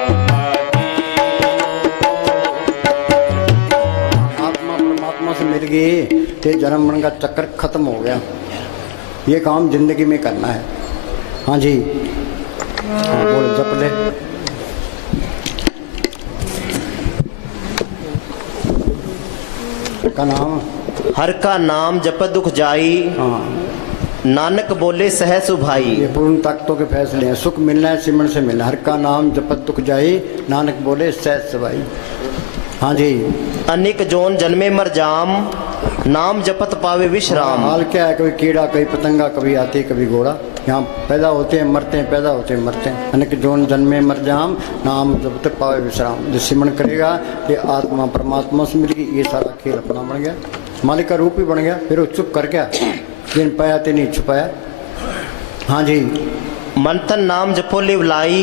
आत्मा परमात्मा से मिल गई तो जन्म मरण का चक्कर खत्म हो गया। ये काम जिंदगी में करना है। हाँ जी। हाँ बोल जप ले। का नाम हर का नाम जप दुख जाई, हाँ नानक बोले सह सुभाई। ये पूर्ण ताकतों के फैसले हैं। सुख मिलना है सिमरन से मिलना। हर का नाम जपत दुख जाई, नानक बोले सहज सवाई। हाँ जी। अनेक जोन जन्मे मर जाम, नाम जपत पावे विश्राम। हाल क्या है, कभी कीड़ा कभी पतंगा, कभी हाथी कभी घोड़ा। यहाँ पैदा होते हैं मरते हैं, पैदा होते हैं मरते हैं। अनेक जोन जन्मे मर जाम, नाम जपत पावे विश्राम। जो सिमरन करेगा ये आत्मा परमात्मा से मिल गई। ये सारा खेल अपना बन गया, मालिक का रूप ही बन गया। फिर वो चुप कर गया, जिन पाया ते नहीं छुपाया। हाँ जी। मंथन नाम जपो लिवलाई,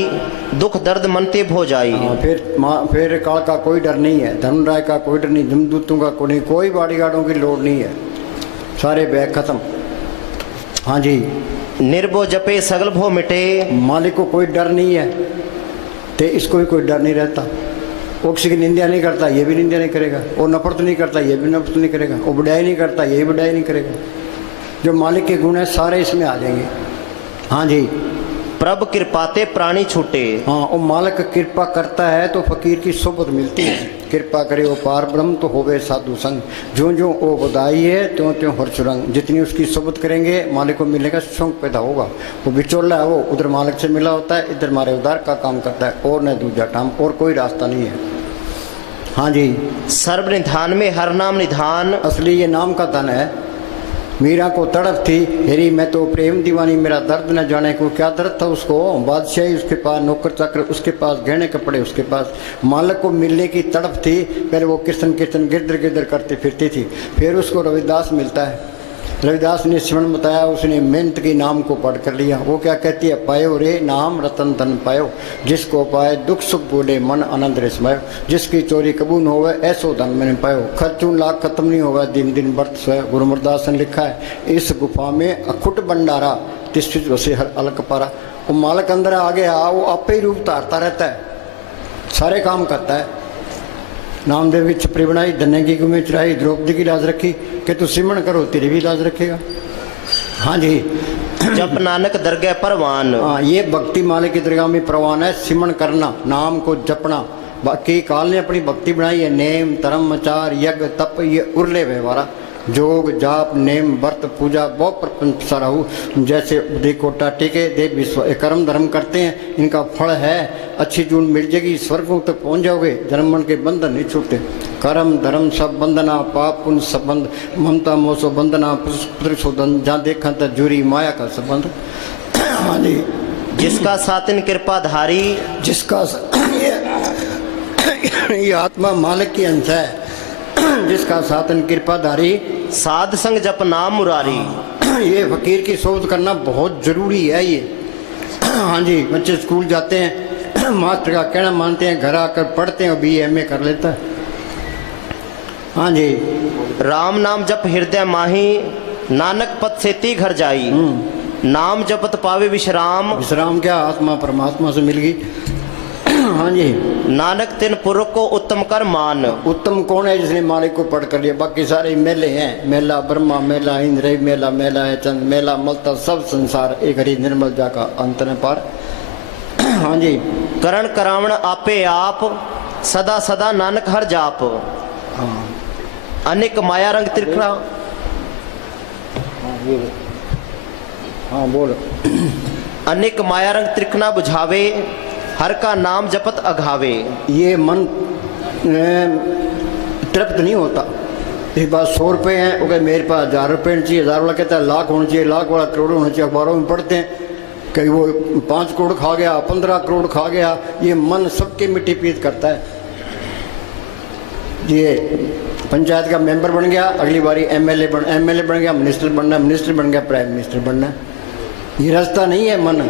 दुख दर्द मनते भो जाई। हाँ, फिर काल का कोई डर नहीं है, धर्मराय का कोई डर नहीं, जमदूतों का कोई नहीं, कोई बॉडीगार्डों की लोड नहीं है। सारे बैग खत्म। हाँ जी। निर्भो जपे सगल भो मिटे, मालिक को कोई डर नहीं है तो इसको भी कोई डर नहीं रहता। वो किसी की निंदा नहीं करता, ये भी निंदा नहीं करेगा। वो नफरत नहीं करता, ये भी नफरत नहीं करेगा। वो बुढ़ाई नहीं करता, ये भी बुढ़ाई नहीं करेगा। जो मालिक के गुण है सारे इसमें आ जाएंगे। हाँ जी। प्रभ कृपाते प्राणी छूटे। हाँ, वो मालिक कृपा करता है तो फकीर की सोबत मिलती है। कृपा करे वो पार ब्रह्म तो होवे साधु संग, जो जो वो बधाई है त्यों त्यों हर सुरंग। जितनी उसकी सोबत करेंगे मालिक को मिलने का शौक पैदा होगा। वो बिचौला है, वो उधर मालिक से मिला होता है, इधर मारे उधार का काम करता है। और न दूजा टाम, और कोई रास्ता नहीं है। हाँ जी। सर्व निधान में हर नाम निधान, असली ये नाम का धन है। मीरा को तड़प थी, हेरी मैं तो प्रेम दीवानी, मेरा दर्द न जाने को। क्या दर्द था उसको, बादशाही उसके पास, नौकर चाकर उसके पास, गहने कपड़े उसके पास। मालिक को मिलने की तड़प थी। पहले वो कीर्तन कीर्तन गिरधर गिरधर करती फिरती थी। फिर उसको रविदास मिलता है। रविदास ने सिमरन बताया, उसने मेहनत की नाम को पढ़ कर लिया। वो क्या कहती है, पायो रे नाम रतन धन पायो, जिसको पाए दुख सुख बोले मन आनंद रे समायो। जिसकी चोरी कबूल न होवे ऐसो धन मैंने पायो, खर्चू लाख खत्म नहीं होगा दिन दिन बरत सोए। गुरु अमरदास ने लिखा है, इस गुफा में अखुट भंडारा, तिस वसे हर अलग पारा। वो मालिक अंदर आ गया, वो आपे ही रूप धारता रहता है, सारे काम करता है। नामदेव की छपरी बनाई, धन्य की गुमे चढ़ाई, द्रौपदी की लाज रखी कि तू सिमरन करो तेरी भी लाज रखेगा। हाँ जी। जप नानक दरगाह परवान। हाँ, ये भक्ति मालिक की दरगाह में परवान है। सिमरन करना, नाम को जपना। बाकी काल ने अपनी भक्ति बनाई है, नेम धर्म आचार यज्ञ तप, ये उरले व्यवहारा। जोग जाप नेम व्रत पूजा बहुत प्रपंच सारा हूँ जैसे देखोटा टीके देव विश्व कर्म धर्म करते हैं, इनका फल है अच्छी जून मिल जाएगी, स्वर्गों तक पहुँच जाओगे, जन्म मन के बंधन नहीं छूटते। कर्म धर्म सब बंधना पाप पुण्य संबंध ममता मोसो बंधना पुत्रशोधन जहाँ देखा तो जुरी माया का संबंध। हाँ जी, जिसका सातिन कृपाधारी, जिसका ये आत्मा मालिक की अंश है, जिसका सातन कृपाधारी, साध संग जप नाम मुरारी। ये फकीर की सोच करना बहुत जरूरी है ये। हाँ जी, बच्चे स्कूल जाते हैं, मास्टर का कहना मानते हैं, घर आकर पढ़ते हैं, BA कर लेता है। हाँ जी, राम नाम जप हृदय माही, नानक पद सेती घर जाई। नाम जपत पावे विश्राम, विश्राम क्या आत्मा परमात्मा से मिल गई। हाँ जी, नानक तिन पुरुष को उत्तम कर मान। उत्तम कौन है जिसने मालिक को पढ़ कर लिया, बाकी सारे मेले हैं, मेला ब्रह्मा मेला इंद्र मेला, मेला है चंद मेला मलता सब संसार एक हरी निर्मल जा का अंत न पार। हाँ जी, करण करावण आपे आप, सदा सदा नानक हर जाप। हाँ अनेक माया रंग त्रिखड़ा, हाँ बोल। अनेक माया रंग त्रिखना बुझावे, हर का नाम जपत अघावे। ये मन तृप्त नहीं होता। इस बात 100 रुपये हैं, वो कहे मेरे पास 1000 रुपये चाहिए, 1000 वाला कहता है लाख होना चाहिए, लाख वाला करोड़ होना चाहिए। अखबारों में पढ़ते हैं कहीं वो 5 करोड़ खा गया, 15 करोड़ खा गया। ये मन सबके मिट्टी पीत करता है। ये पंचायत का मेंबर बन गया, अगली बारी MLA बन गया, मिनिस्टर बनना, मिनिस्टर बन गया, प्राइम मिनिस्टर बनना। ये रास्ता नहीं है मन,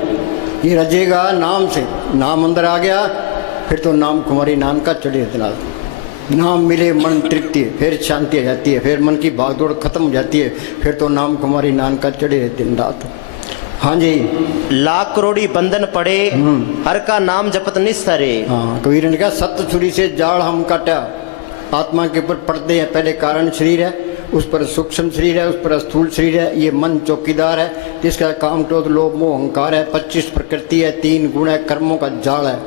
ये रजेगा नाम से। नाम अंदर आ गया फिर तो नाम कुमारी नाम का चढ़े इतना। नाम मिले मन तृप्ति है, फिर शांति आ जाती है, फिर मन की भागदौड़ खत्म हो जाती है, फिर तो नाम कुमारी नाम का चढ़े दिन रात। हाँ जी, लाख करोड़ी बंधन पड़े, हर का नाम जपत निस्तरे। हाँ, कबीर ने कहा सत्य छुरी से जाल हम काटा। आत्मा के ऊपर पड़ते हैं, पहले कारण शरीर है, उस पर सूक्ष्म शरीर है, उस पर स्थूल शरीर है। ये मन चौकीदार है जिसका काम क्रोध लोभ मोह अहंकार है। 25 प्रकृति है, 3 गुण है, कर्मों का जाल है।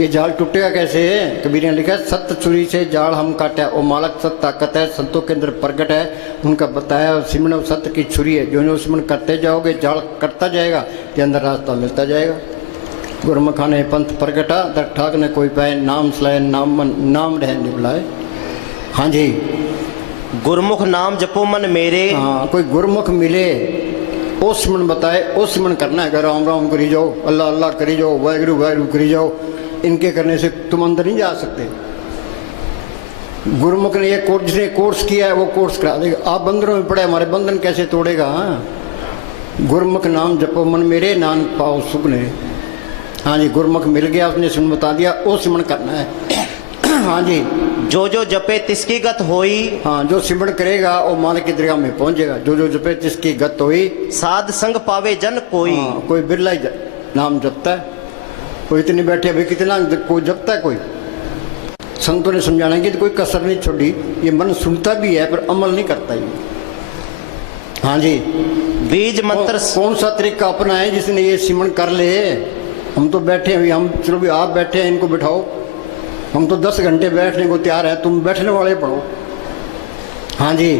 ये जाल टूटेगा कैसे? कबीर ने लिखा सत्य छुरी से जाल हम काटा। वो मालक सत्य ताकत है, संतों के अंदर प्रकट है, उनका बताया सिमरण सत्य की छुरी है। जो सिमरण करते जाओगे जाल करता जाएगा, के अंदर रास्ता मिलता जाएगा। गुरमुखा ने पंथ प्रगटा, दर ठाक ने कोई पाए, नाम सलाए नाम मन नाम रहने बुलाए। हाँ जी, गुरमुख नाम जपो मन मेरे। हाँ, कोई गुरमुख मिले ओ सिमरण बताए, ओ सिमरण करना है। राम राम करी जाओ, अल्लाह अल्लाह करी जाओ, वाहगुरु वाहगुरु करी जाओ। इनके करने से तुम अंदर नहीं जा सकते। गुरमुख ने ये कोर्स, जिसने कोर्स किया है वो कोर्स करा देगा। आप बंदरों में पड़े, हमारे बंधन कैसे तोड़ेगा? गुरमुख नाम जपो मन मेरे, नानक पाओ सुख ने। हाँ जी, गुरमुख मिल गया, उसने सिमरण बता दिया, वो सिमरण करना है। हाँ जी, जो जो जपे तिसकी गत होई। हाँ, जो सिमरण करेगा वो मालिक की दरगाह में पहुंचेगा। जो जो जपे तिसकी गत होई। साध संग पावे जन कोई। हाँ, कोई बिरला ही नाम जपता है, कोई इतने बैठे अभी कितना कोई जपता है। कोई संतों ने समझाना की तो कोई कसर नहीं छोड़ी। ये मन सुनता भी है पर अमल नहीं करता ही। हाँ जी, बीज मंत्र कौन सा तरीका अपना है जिसने ये सिमरण कर ले? हम तो बैठे हैं, हम चलो भी आप बैठे हैं, इनको बिठाओ। हम तो 10 घंटे बैठने को तैयार है, तुम बैठने वाले पढ़ो। हाँ जी,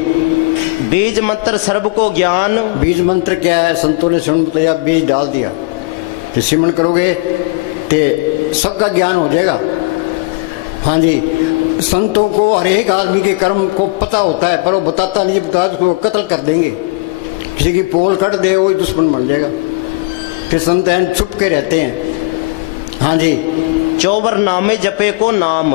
बीज मंत्र सर्व को ज्ञान। बीज मंत्र क्या है? संतों ने सिमरण बताया, बीज डाल दिया। तो सिमरण करोगे तो सबका ज्ञान हो जाएगा। हाँ जी, संतों को हर एक आदमी के कर्म को पता होता है, पर वो बताता नहीं, बताया तो कत्ल कर देंगे। किसी की पोल कट दे वही दुश्मन बन जाएगा। फिर संत हैं छुप के रहते हैं। हाँ जी, 54 नामे जपे को नाम।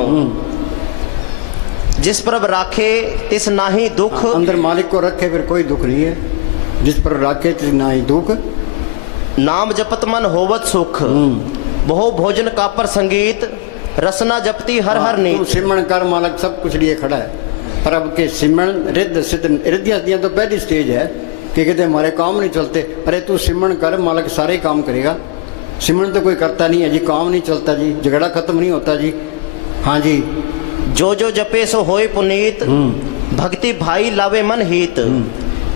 जिस पर राखे तिस नाही दुख। अंदर मालिक को रखे फिर कोई दुख नहीं है। जिस पर राखे तिस नाही दुख। नाम जपत मन होवत सुख। बहु भोजन का पर संगीत, रसना जपती हर हर नीत। सिमरण कर, मालिक सब कुछ लिए खड़ा है। पर अब के सिमरण रिद्ध सिद्ध रिद्धियां तो पहली स्टेज है कि कहते हमारे काम नहीं चलते। अरे तू सिमरण कर, मालिक सारे काम करेगा। सिमरण तो कोई करता नहीं है जी, काम नहीं चलता जी, झगड़ा खत्म नहीं होता जी। हाँ जी, जो जो जपे सो होए पुनीत, भक्ति भाई लावे मन हित।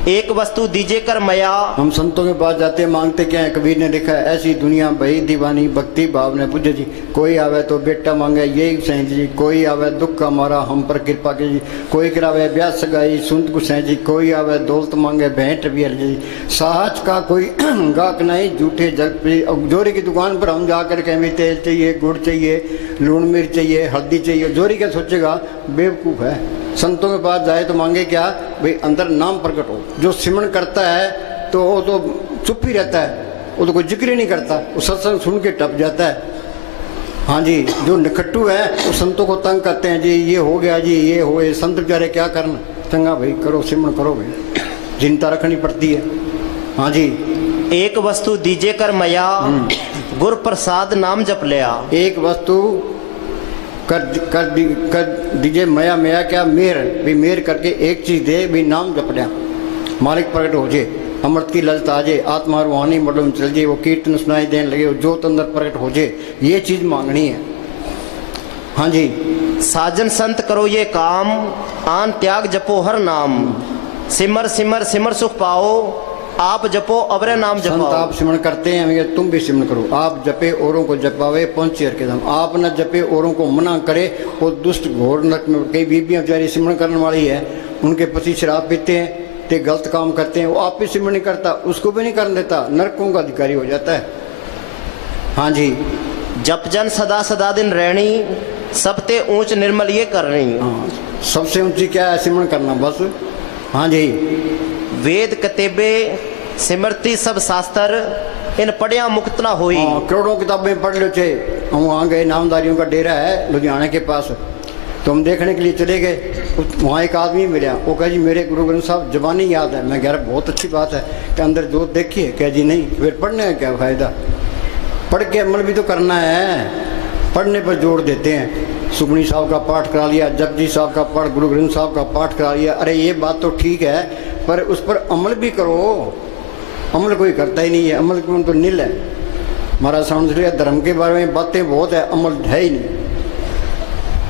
एक वस्तु दीजिए कर मया। हम संतों के पास जाते हैं, मांगते क्या है? कबीर ने लिखा है, ऐसी दुनिया भई दीवानी भक्ति भाव ने पूजे जी। कोई आवे तो बेटा मांगे यही सैं जी, कोई आवे दुख का मारा हम पर कृपा की जी, कोई करावे ब्याह सगाई सुनत को सैं जी, कोई आवे दौलत मांगे भेंट भी जी। साहज का कोई गाहक नहीं, झूठे जग पे। जोरी की दुकान पर हम जाकर के हमें तेल चाहिए, गुड़ चाहिए, लून मिर्च चाहिए, हल्दी चाहिए, जोरी क्या सोचेगा? बेवकूफ़ है। संतों के पास जाए तो मांगे क्या? भाई अंदर नाम प्रकट हो। जो सिमरन करता है तो वो तो चुप ही रहता है, वो तो कोई जिक्र ही नहीं करता, वो सत्संग सुन के टप जाता है। हाँ जी, जो निकट्टू है वो संतों को तंग करते हैं जी, ये हो गया जी, ये हो गए। संत बेचारे क्या करना? चंगा भाई करो, सिमरन करो भाई, चिंता रखनी पड़ती है। हाँ जी, एक वस्तु दीजिए कर मया, गुर प्रसाद नाम जप लिया। एक वस्तु कर दीजिए मया। मया क्या? मेहर भी, मेहर करके एक चीज दे भी, नाम जप लिया, मालिक प्रकट हो जाए, अमृत की ललत आ जाए, आत्मा रूहानी मडल में चल जाए, वो कीर्तन सुनाई देने लगे, वो जोत अंदर प्रकट हो जाए, ये चीज मांगनी है। हाँ जी, साजन संत करो ये काम, आन त्याग जपो हर नाम, सिमर सिमर सिमर सुख पाओ, आप जपो अवरे नाम संत जपाओ। आप सिमरन करते हैं, ये तुम भी सिमरन करो। आप जपे औरों को जपावे पहुंचे के दम, आप न जपे औरों को मना करे, वो दुष्ट घोर नरक में। कई बीबियां बेचारी सिमरन करने वाली है, उनके पति शराब पीते हैं ते गलत काम करते हैं, वो आप भी सिमरन नहीं करता, उसको भी नहीं करने देता, नरकों का अधिकारी हो जाता है। हाँ जी, जप जन सदा सदा दिन रहनी, सबते ऊंच निर्मल ये करनी। हाँ, सबसे ऊंची क्या है? सिमरन करना बस। हाँ जी, वेद कतेबे सिमरती सब शास्त्र, इन पढ़िया मुक्त ना होई। हाँ, करोड़ों किताबें पढ़ लो चे। हम वहाँ गए, नामदारियों का डेरा है लुधियाना के पास, तो हम देखने के लिए चले गए। वहाँ एक आदमी मिला, वो कहा जी मेरे गुरु ग्रंथ साहब जबानी याद है। मैं कह रहा बहुत अच्छी बात है, कि अंदर जोत देखिए। कह जी नहीं, फिर पढ़ने का क्या फ़ायदा? पढ़ के अमल भी तो करना है, पढ़ने पर जोर देते हैं। सुखमनी साहब का पाठ करा लिया, जपजी साहब का पाठ, गुरु ग्रंथ साहब का पाठ करा लिया। अरे ये बात तो ठीक है, पर उस पर अमल भी करो। अमल कोई करता ही नहीं है, अमल कौन तो नील है। महाराज समझ लिया, धर्म के बारे में बातें बहुत है, अमल है ही नहीं।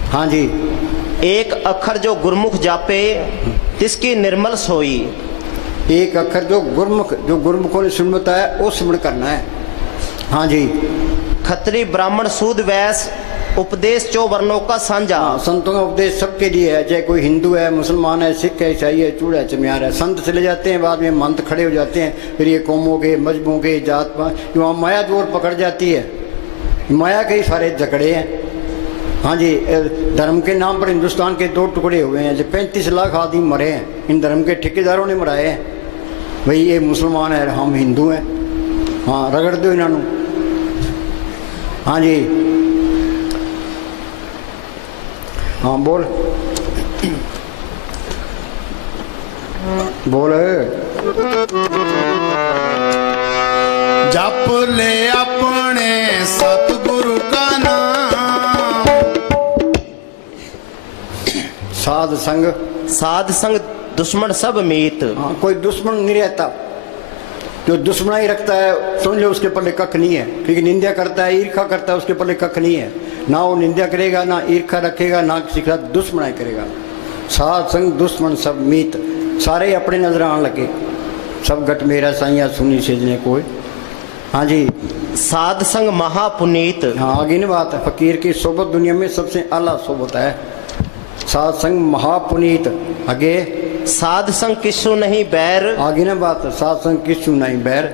हाँ जी, एक अक्षर जो गुरमुख जापे, तिसकी निर्मल सोई। एक अक्षर जो गुरमुखों ने सुनता है वो सिमरन करना है। हाँ जी, खत्री ब्राह्मण सूद वैस, उपदेश चो वर्णों का साझा। हाँ, संतों का उपदेश सबके लिए है, चाहे कोई हिंदू है, मुसलमान है, सिख है, ईसाई है, चूड़ा है, चमियार है। संत चले जाते हैं, बाद में मंत खड़े हो जाते हैं, फिर ये कौमों के, मजहबों के, जात पात, वहाँ माया जोर पकड़ जाती है। माया के ही सारे झगड़े हैं। हाँ जी, धर्म के नाम पर हिंदुस्तान के दो टुकड़े हुए हैं। जो 35 लाख आदमी मरे हैं, इन धर्म के ठेकेदारों ने मराए हैं। भाई ये मुसलमान है, हम हिंदू हैं। हाँ, रगड़ दो इन्हों। हाँ जी, हाँ बोल बोल। जप ले अपने सतगुरु का नाम, साध संग। साध संग दुश्मन सब मीत। हाँ, कोई दुश्मन नहीं रहता। जो दुश्मना ही रखता है समझ लो उसके पल्ले कख नहीं है, क्योंकि निंदा करता है, ईर्खा करता है, उसके पल्ले कख नहीं है। ना वो निंदा करेगा, ना ईर्खा रखेगा, ना किसी का दुश्मनाई करेगा। साध संग दुश्मन सब मीत, सारे अपने नजर आने लगे। सब गट मेरा साइया सुनी सेजने कोई। हाँ जी, साध संग महापुनीत। हाँ आगे नहीं बात है, फकीर की सोबत दुनिया में सबसे आला सोबत है। साध संग महापुनीत। आगे साध संग किसु नहीं बैर। आगे ना बात है, साध संग किसु नहीं बैर।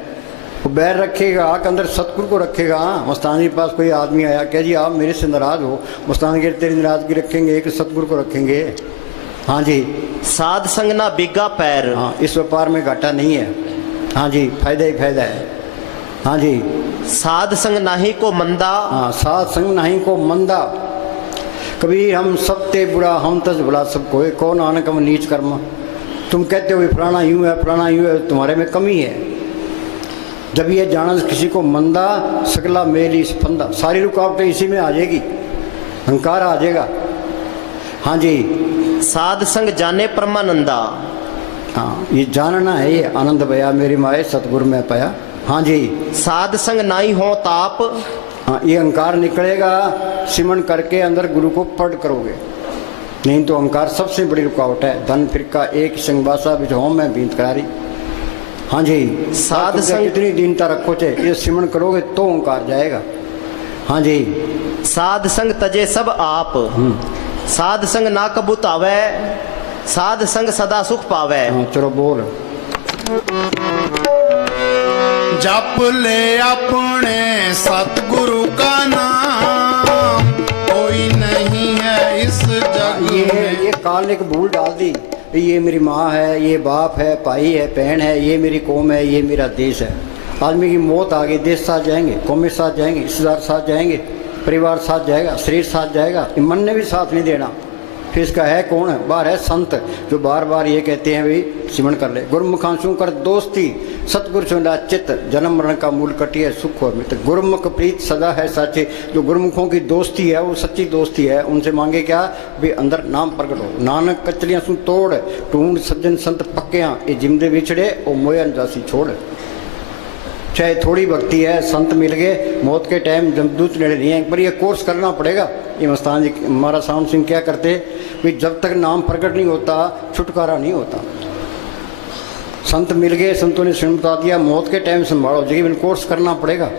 वो बैर रखेगा आके अंदर सतगुरु को रखेगा। मस्तानी के पास कोई आदमी आया, कह जी आप मेरे से नाराज हो, मस्तानी के तेरी नाराजगी रखेंगे, एक सतगुरु को रखेंगे। हाँ जी, साध संग ना बिगा पैर। हाँ, इस व्यापार में घाटा नहीं है। हाँ जी, फायदा ही फायदा है। हाँ जी, साध संग नाही को मंदा। हाँ, साध संग नहीं को मंदा। कभी हम सब ते बुरा, हम तज बुला सब कोई, कौन आने कम नीच कर्म। तुम कहते हो फलाना यूँ है, फलाना यूँ है, तुम्हारे में कमी है। जब ये जाना किसी को मंदा, सकला मेली फंदा, सारी रुकावटें इसी में आ जाएगी, अहंकार आ जाएगा। हाँ जी, साध संग जाने परमानंदा। हाँ, ये जानना है, ये आनंद भया मेरी माए सतगुरु में पाया। हाँ जी, साध संग नाई हो ताप। हाँ, ये अहंकार निकलेगा सिमरन करके अंदर गुरु को पढ़ करोगे। नहीं तो अहंकार सबसे बड़ी रुकावट है। धन फिरका एक संगवासा बिछाओ में बीत करारी। हाँ जी, साध तुम संग कितनी दीनता रखो चे, ये सिमरण करोगे तो अहंकार जाएगा। हाँ जी, साध संग तजे सब आप, साध संग ना कबूत आवे, साध संग सदा सुख पावे। हाँ चलो बोल। जप ले अपने सतगुरु का नाम, कोई नहीं है इस जग में। ये काल ने एक भूल डाल दी, ये मेरी माँ है, ये बाप है, भाई है, बहन है, ये मेरी कौम है, ये मेरा देश है। आदमी की मौत आ गई, देश साथ जाएंगे, कौमें साथ जाएंगे, रिश्तेदार साथ जाएंगे, परिवार साथ जाएगा, शरीर साथ जाएगा, मन ने भी साथ नहीं देना। फिर इसका है कौन? बाहर है संत, जो बार बार ये कहते हैं भाई सिमरण कर ले। गुरुमुखांशु कर दोस्ती, सतगुरु चुना चित्त, जन्म मरण का मूल कटिए सुख और मित्र। गुरुमुख प्रीत सदा है साचे। जो गुरुमुखों की दोस्ती है वो सच्ची दोस्ती है। उनसे मांगे क्या? भी अंदर नाम प्रकट हो। नानक कचलियां सुन तोड़, ढूंढ सज्जन संत पक्कियां, ये जिमदे बिछड़े और मोया जासी छोड़। चाहे थोड़ी भक्ति है, संत मिल गए, मौत के टाइम जमदूत नेड़े नहीं है, पर ये कोर्स करना पड़ेगा। ये मस्तान जी हमारा साम सिंह क्या करते भी, जब तक नाम प्रकट नहीं होता छुटकारा नहीं होता। संत मिल गए, संतों ने स्वयं बता दिया, मौत के टाइम संभालो, लेकिन कोर्स करना पड़ेगा।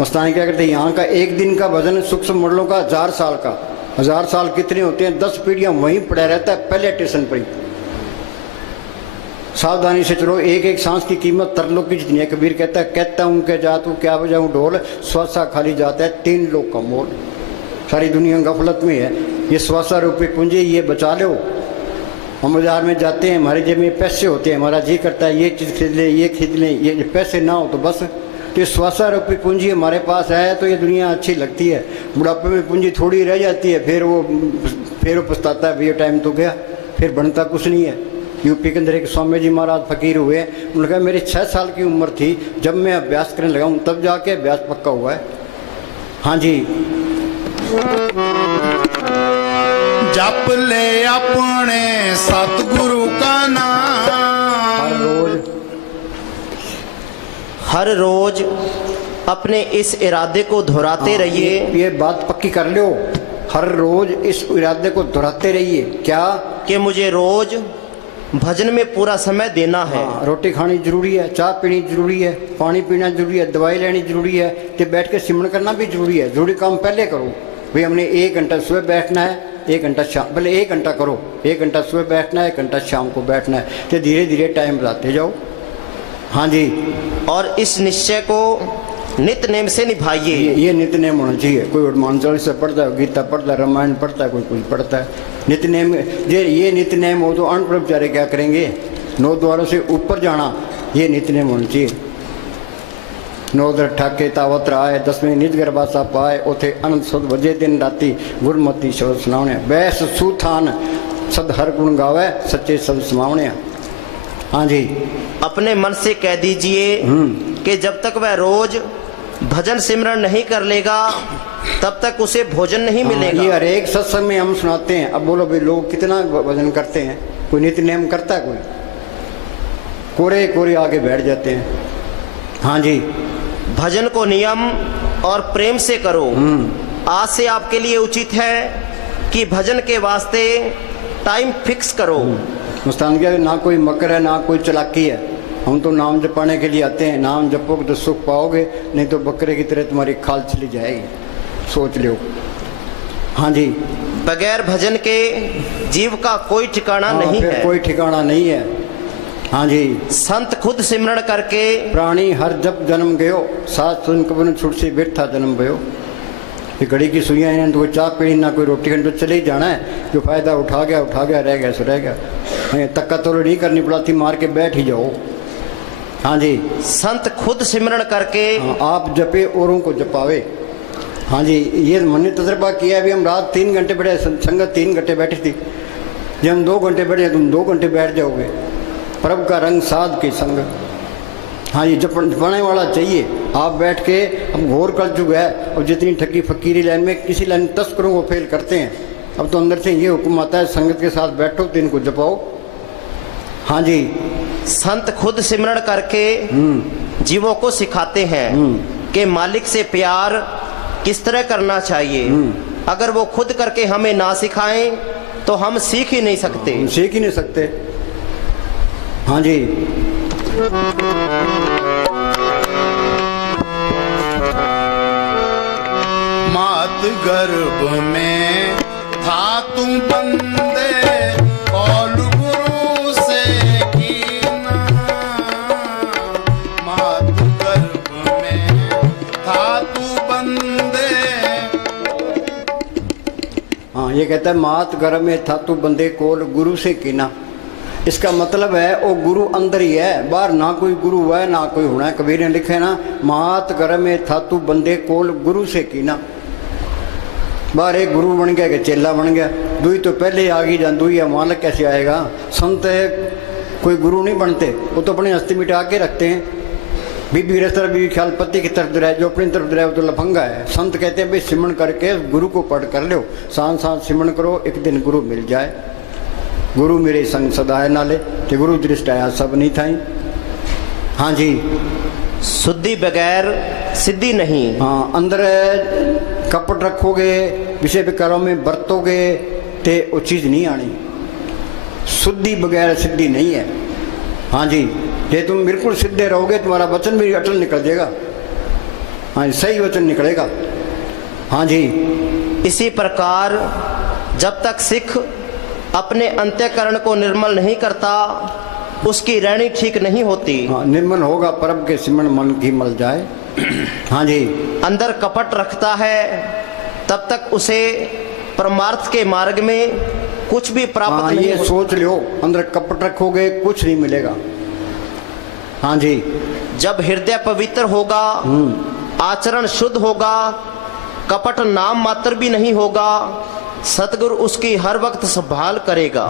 मस्तानी क्या करते, यहाँ का एक दिन का भजन सूक्ष्म मंडलों का 1000 साल का। 1000 साल कितने होते हैं? 10 पीढ़ियाँ वहीं पड़ा रहता है, पहले स्टेशन पर ही। सावधानी से चलो, एक एक सांस की कीमत तरलोक की जितनी है। कबीर कहता हूँ क्या जातू क्या बजाऊँ ढोल, श्वासा खाली जाता है 3 लोग का मोल। सारी दुनिया गफलत में है। ये श्वासा रूपी पूंजी ये बचा लो। हम बाजार में जाते हैं, हमारे जेब में पैसे होते हैं, हमारा जी करता है ये चीज़ खरीद लें, ये खरीद लें, ये पैसे ना हो तो बस। तो ये श्वासा रूपी पूंजी हमारे पास है तो ये दुनिया अच्छी लगती है। बुढ़ापे में पूंजी थोड़ी रह जाती है, फिर वो पछताता है, ये टाइम तो गया, फिर बनता कुछ नहीं है। यूपी के अंदर एक स्वामी जी महाराज फकीर हुए, उन्होंने कहा मेरी 6 साल की उम्र थी जब मैं अभ्यास करने लगा हूँ, तब जाके अभ्यास पक्का हुआ है। हाँ जी, जप ले अपने सतगुरु का नाम, हर रोज अपने इस इरादे को दोहराते रहिए। ये बात पक्की कर लो, हर रोज इस इरादे को दोहराते रहिए। क्या? कि मुझे रोज भजन में पूरा समय देना है। रोटी खानी जरूरी है, चाय पीनी जरूरी है, पानी पीना जरूरी है, दवाई लेनी जरूरी है, तो बैठ के सिमरण करना भी जरूरी है। जरूरी काम पहले करो भाई। हमने 1 घंटा सुबह बैठना है, 1 घंटा शाम, पहले 1 घंटा करो, 1 घंटा सुबह बैठना है, 1 घंटा शाम को बैठना है, तो धीरे धीरे टाइम बढ़ाते जाओ। हाँ जी, और इस निश्चय को नित्य नेम से निभाइए। ये नित्य नेम होना चाहिए। कोई हनुमान चालीसा पढ़ता है, गीता पढ़ता है, रामायण पढ़ता है, कोई कुछ पढ़ता है। नित्य नेम, ये नित्य नेम हो तो अनपढ़ बेचारे क्या करेंगे? 9 द्वारों से ऊपर जाना, ये नित्य नेम होना चाहिए। 9 दर ठाके तावत आए, 10वें निज गर्भासा पाए, उथे अनंत सुध वजे दिन राती, गुरमती शब्द सुनावने। बैस सुथान सद हर गुण गावे, सच्चे शब्द सुनावने। हाँ जी, अपने मन से कह दीजिए कि जब तक वह रोज भजन सिमरण नहीं कर लेगा तब तक उसे भोजन नहीं मिलेगा। ये हर एक सत्संग में हम सुनाते हैं। अब बोलो भाई, लोग कितना भजन करते हैं? कोई नित्य नेम करता है? कोई कोरे कोरे आगे बैठ जाते हैं। हाँ जी, भजन को नियम और प्रेम से करो। आज से आपके लिए उचित है कि भजन के वास्ते टाइम फिक्स करो। मुस्तान क्या, ना कोई मकर है ना कोई चालाकी है। हम तो नाम जपाने के लिए आते हैं। नाम जपोगे तो सुख पाओगे, नहीं तो बकरे की तरह तुम्हारी खाल चली जाएगी। सोच लो। हाँ जी, बगैर भजन के जीव का कोई ठिकाना नहीं है। कोई ठिकाना नहीं है। हाँ जी, संत खुद सिमरण करके प्राणी हर जब जन्म गयो, सात सुन कबन छुटसी बैठा जन्म भयो। ये घड़ी की सुइयाँ हैं, तो कोई चाय पीनी ना कोई रोटी खानी, तो चले ही जाना है। जो फायदा उठा गया रह गया सो रह गया। तक्का तोड़ नहीं करनी पड़ती, मार के बैठ ही जाओ। हाँ जी, संत खुद सिमरण करके आप जपे औरों को जपावे। हाँ जी, ये मैंने तजर्बा किया। अभी हम रात 3 घंटे बैठे, संगत 3 घंटे बैठी थी। जब हम 2 घंटे बैठे, तुम 2 घंटे बैठ जाओगे। प्रभु का रंग साध के संग। हाँ, ये जपाने वाला चाहिए। आप बैठ के, अब घोर कर चुका है, और जितनी ठगी फकीरी लाइन में किसी लाइन तस्करों को फेल करते हैं। अब तो अंदर से ये हुक्म आता है, संगत के साथ बैठो तो इनको जपाओ। हाँ जी, संत खुद सिमरण करके जीवों को सिखाते हैं कि मालिक से प्यार किस तरह करना चाहिए। अगर वो खुद करके हमें ना सिखाएं तो हम सीख ही नहीं सकते। हम सीख ही नहीं सकते। हाँ जी। मात गर्भ में था तू बंदे कौल गुरु से कीना। मात गर्भ में था तू बंदे। हाँ, ये कहता है मात गर्भ में था तू बंदे कोल गुरु से कीना। इसका मतलब है वो गुरु अंदर ही है, बाहर ना कोई गुरु है ना कोई होना है। कबीर ने लिखे ना, मात गर्भ में था तू बंदे कोल गुरु से कीना। बाहर एक गुरु बन गया कि चेला बन गया, दुई तो पहले ही आ गई जान, दुई है मालक कैसे आएगा। संत है कोई गुरु नहीं बनते, वो तो अपने हस्ती मिटा के रखते हैं। बीबी रेस्तर बीबी ख्याल पति की तरफ दे, जो अपनी तरफ दे वो तो लफंगा है। संत कहते हैं भाई सिमरन करके गुरु को पढ़ कर लो, सांस सांस सिमरन करो, एक दिन गुरु मिल जाए। गुरु मेरे संग सदा है नाले, ते गुरु दृष्ट आया सब नहीं थाई। हाँ जी। शुद्धि बगैर सिद्धि नहीं। हाँ, अंदर कपट रखोगे, विषय विकारों में बरतोगे ते वो चीज़ नहीं आनी। शुद्धि बगैर सिद्धि नहीं है। हाँ जी, ये तुम बिल्कुल सिद्धे रहोगे तुम्हारा वचन भी अटल निकल जाएगा। हाँ, सही वचन निकलेगा। हाँ जी। इसी प्रकार जब तक सिख अपने अंत्यकरण को निर्मल नहीं करता उसकी रहनी ठीक नहीं होती। हाँ, निर्मल होगा परब के सिमरन मन की मल जाए। हाँ जी। अंदर कपट रखता है तब तक उसे परमार्थ के मार्ग में कुछ भी प्राप्त हाँ, नहीं ये होता। सोच लो, अंदर कपट रखोगे कुछ नहीं मिलेगा। हाँ जी। जब हृदय पवित्र होगा, आचरण शुद्ध होगा, कपट नाम मात्र भी नहीं होगा, सतगुरु उसकी हर वक्त संभाल करेगा।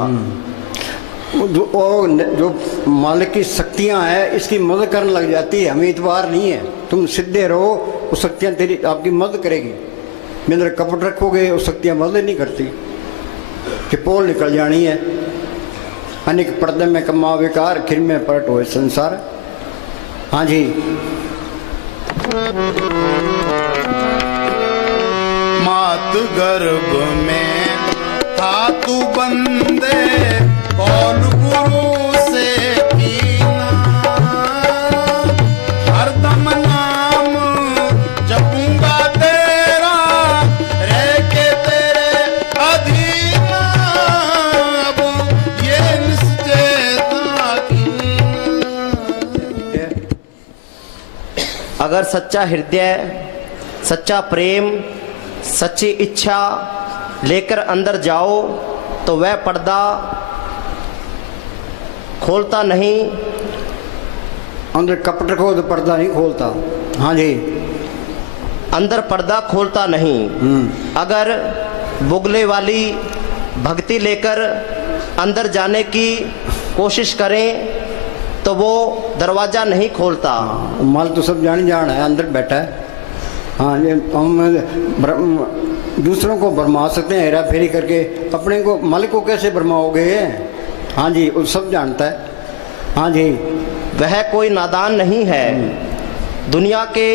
जो मालिक की शक्तियां हैं इसकी मदद करने लग जाती है, हमें इतबार नहीं है। तुम सीधे रहो, वो शक्तियां तेरी आपकी मदद करेगी। अंदर कपट रखोगे वो शक्तियां मदद नहीं करती कि पोल निकल जानी है। अनेक पर्दे में कमा विकार, खिर में पलट हो संसार। हाँ जी। मात गर्भ में था तू बंदे कौल गुरु से कीना। हरदम नाम जपूंगा तेरा, रह के तेरे अधीन। अब ये निश्चयता अगर सच्चा हृदय, सच्चा प्रेम, सच्ची इच्छा लेकर अंदर जाओ तो वह पर्दा खोलता नहीं। अंदर कपट रखो तो पर्दा नहीं खोलता। हाँ जी। अंदर पर्दा खोलता नहीं। अगर बुगले वाली भक्ति लेकर अंदर जाने की कोशिश करें तो वो दरवाजा नहीं खोलता। माल तो सब जान है, अंदर बैठा है। हाँ, ये हम दूसरों को भरमा सकते हैं हेरा फेरी करके, अपने को मालिक को कैसे भरमाओगे। हाँ जी, वो सब जानता है। हाँ जी। वह कोई नादान नहीं है। दुनिया के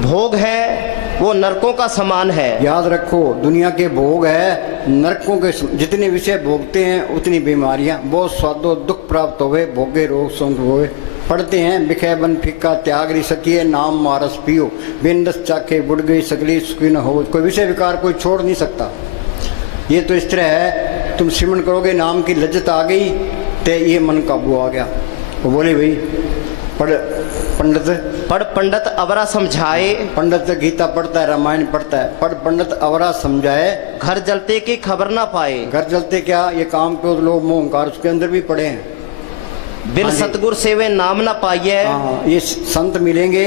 भोग है वो नरकों का समान है। याद रखो, दुनिया के भोग है नरकों के। जितने विषय भोगते हैं उतनी बीमारियां, बहुत स्वादो दुख प्राप्त होवे, भोगे रोग संग होवे। पढ़ते हैं बिखे बन फिक्का त्याग री सकिए, नाम मारस पियो, बिंदस चाके बुढ़ गई सगली सुखी न हो। कोई विषय विकार कोई छोड़ नहीं सकता। ये तो इस तरह है, तुम सिमरन करोगे, नाम की लज्जत आ गई तो ये मन काबू आ गया। वो बोले भाई पढ़ पंडित अवरा समझाए। पंडित गीता पढ़ता है, रामायण पढ़ता है, पढ़ पंडित अवरा समझाए, घर जलते की खबर ना पाए। घर जलते क्या, ये काम क्रोध लोभ मोह अहंकार उसके अंदर भी पड़े हैं। बिन हाँ जी। सतगुरु सेवे नाम ना पाइए। हाँ, ये संत मिलेंगे,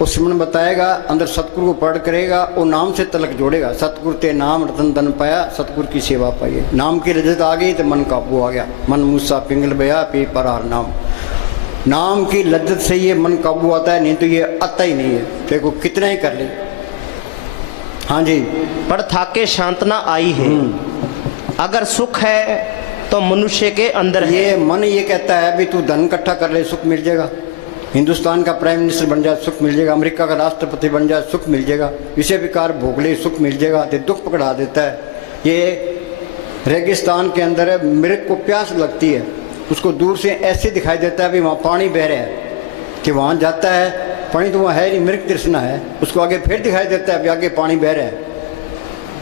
वो सिमरन बताएगा, अंदर सतगुरु को पढ़ करेगा, वो नाम से तलक जोड़ेगा। सतगुरु ते नाम रतन धन पाया, सतगुरु की सेवा पाइए। नाम की लज्जत आ गई तो मन काबू आ गया। मन मूसा पिंगल बया पी परार नाम। नाम की लज्जत से ये मन काबू आता है, नहीं तो ये आता ही नहीं है। देखो कितना ही कर ले। हाँ जी। पर थाके शांतना आई है। अगर सुख है तो मनुष्य के अंदर है। ये मन ये कहता है भी तू धन इकट्ठा कर ले सुख मिल जाएगा, हिंदुस्तान का प्राइम मिनिस्टर बन जाए सुख मिल जाएगा, अमेरिका का राष्ट्रपति बन जाए सुख मिल जाएगा, इसे विकार भोग ले सुख मिल जाएगा, तो दुख पकड़ा देता है। ये रेगिस्तान के अंदर है, मृग को प्यास लगती है, उसको दूर से ऐसे दिखाई देता है भी वहाँ पानी बह रहा है, कि वहाँ जाता है पानी तो वहाँ है नहीं, मृग तृष्णा है, उसको आगे फिर दिखाई देता है भी आगे पानी बह रहा है,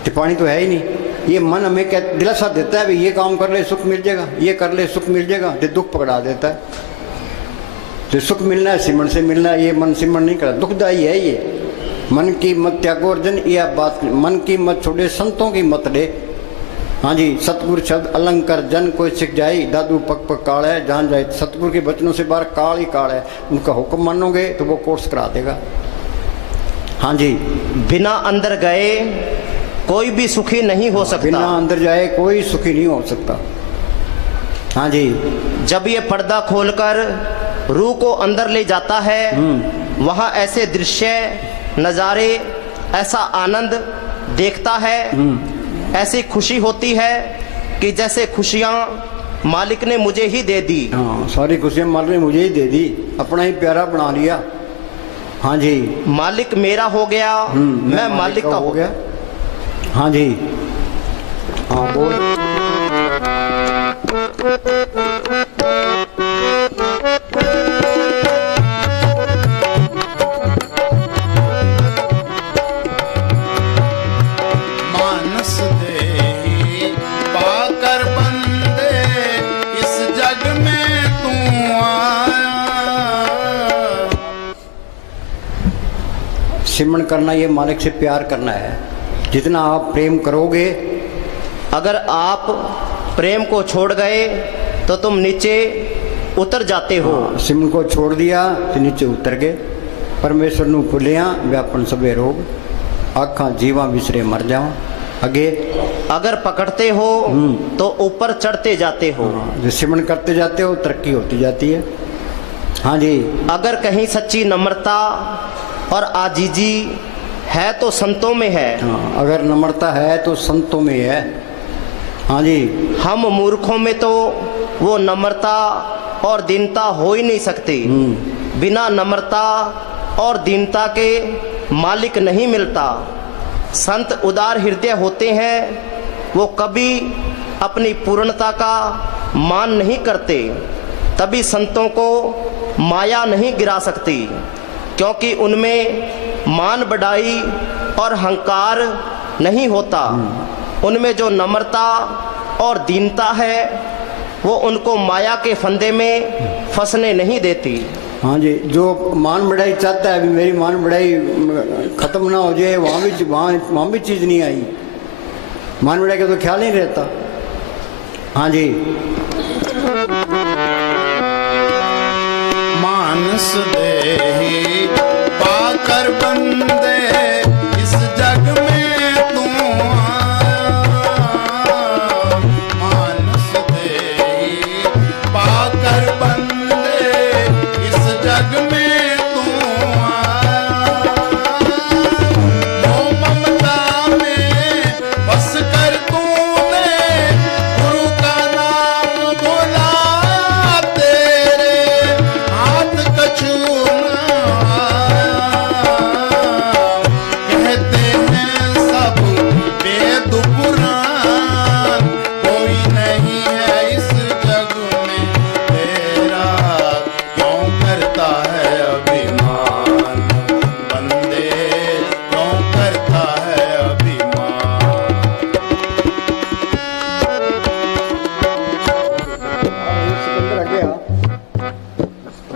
तो पानी तो है ही नहीं। ये मन हमें क्या दिलासा देता है भी ये काम कर ले सुख मिल जाएगा, ये कर ले सुख मिल जाएगा, तो दुख पकड़ा देता है। तो सुख मिलना है सिमरन से मिलना है, ये मन सिमरन नहीं करता, दुखदायी है ये। मन की मत त्यागो अर्जन, ये बात मन की मत छोड़े संतों की मत ले। हाँ जी, सतगुरु शब्द अलंकार जन कोई सिख जाई, दादू पक पक काल है जान जाए। सतगुरु के बचनों से बाहर काल ही काल है, उनका हुक्म मानोगे तो वो कोर्स करा देगा। हाँ जी, बिना अंदर गए कोई भी सुखी नहीं हो सकता। बिना अंदर जाए कोई सुखी नहीं हो सकता। हाँ जी, जब ये पर्दा खोलकर रूह को अंदर ले जाता है, वहाँ ऐसे दृश्य नज़ारे, ऐसा आनंद देखता है, ऐसी खुशी होती है कि जैसे खुशियाँ मालिक ने मुझे ही दे दी। हाँ, सारी खुशियाँ मालिक ने मुझे ही दे दी, अपना ही प्यारा बना लिया। हाँ जी, मालिक मेरा हो गया, मैं मालिक का हो गया। हाँ जी, हाँ बोल। मानस दे पाकर बंदे इस जग में तू आया। सिमरन करना ये मालिक से प्यार करना है। जितना आप प्रेम करोगे, अगर आप प्रेम को छोड़ गए तो तुम नीचे उतर जाते हो। सिमरन को छोड़ दिया तो नीचे उतर गए। परमेश्वर नू भुलिया व्यापन सबे रोग, आखा जीवा विसरे मर जावा। आगे अगर पकड़ते हो तो ऊपर चढ़ते जाते हो। जो सिमरन करते जाते हो तरक्की होती जाती है। हाँ जी, अगर कहीं सच्ची नम्रता और आजीजी है तो संतों में है। हाँ, अगर नम्रता है तो संतों में है। हाँ जी, हम मूर्खों में तो वो नम्रता और दीनता हो ही नहीं सकती। बिना नम्रता और दीनता के मालिक नहीं मिलता। संत उदार हृदय होते हैं, वो कभी अपनी पूर्णता का मान नहीं करते। तभी संतों को माया नहीं गिरा सकती, क्योंकि उनमें मान बढ़ाई और अहंकार नहीं होता। उनमें जो नम्रता और दीनता है वो उनको माया के फंदे में फंसने नहीं देती। हाँ जी, जो मान बढ़ाई चाहता है, अभी मेरी मान बढ़ाई खत्म ना हो जाए, वहाँ भी चीज़ नहीं आई। मान बढ़ाई का तो ख्याल नहीं रहता। हाँ जी, मानस दे पाकर बंदे इस जग में तू आया। मानस दे पाकर बंदे इस जग में तू आया। मोह ममता में बस कर तूने गुरु का नाम बुलाया। तेरे हाथ कछु कहते हैं सब वेद पुराण, कोई नहीं है इस जग में तेरा। क्यों करता है अभिमान बंदे, क्यों करता है अभिमान।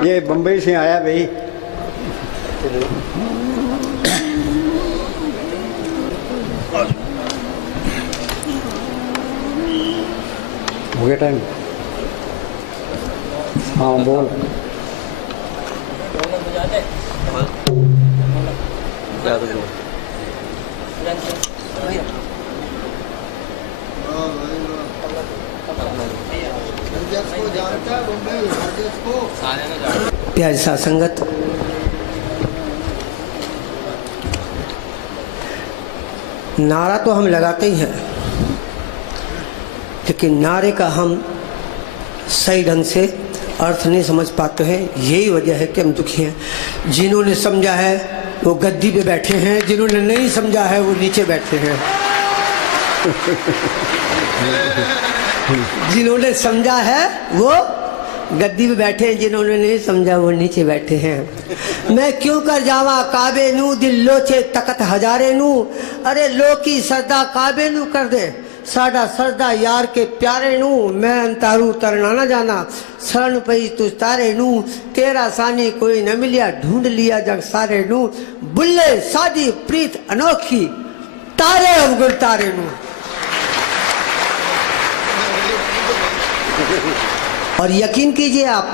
ये बम्बई से आया भाई। हो गया टाइम? हाँ बोल। प्यारी साथ संगत, नारा तो हम लगाते ही हैं, लेकिन नारे का हम सही ढंग से अर्थ नहीं समझ पाते हैं, यही वजह है कि हम दुखी हैं। जिन्होंने समझा है वो गद्दी पे बैठे हैं, जिन्होंने नहीं समझा है वो नीचे बैठे हैं। जिन्होंने समझा है वो गद्दी पे बैठे हैं, जिन्होंने नहीं समझा वो नीचे बैठे हैं। मैं क्यों कर जावा काबे नू दिल लोचे तकत हजारे नू, अरे लो की सरदा काबे नू कर दे साडा सरदा यार के प्यारे नू, मैं अंतारू तरना न जाना शरण पई तुझ तारे नू, तेरा सानी कोई न मिलिया ढूंढ लिया जग सारे नू, बुल्ले सादी प्रीत अनोखी तारे अवगुण तारे नू। और यकीन कीजिए आप,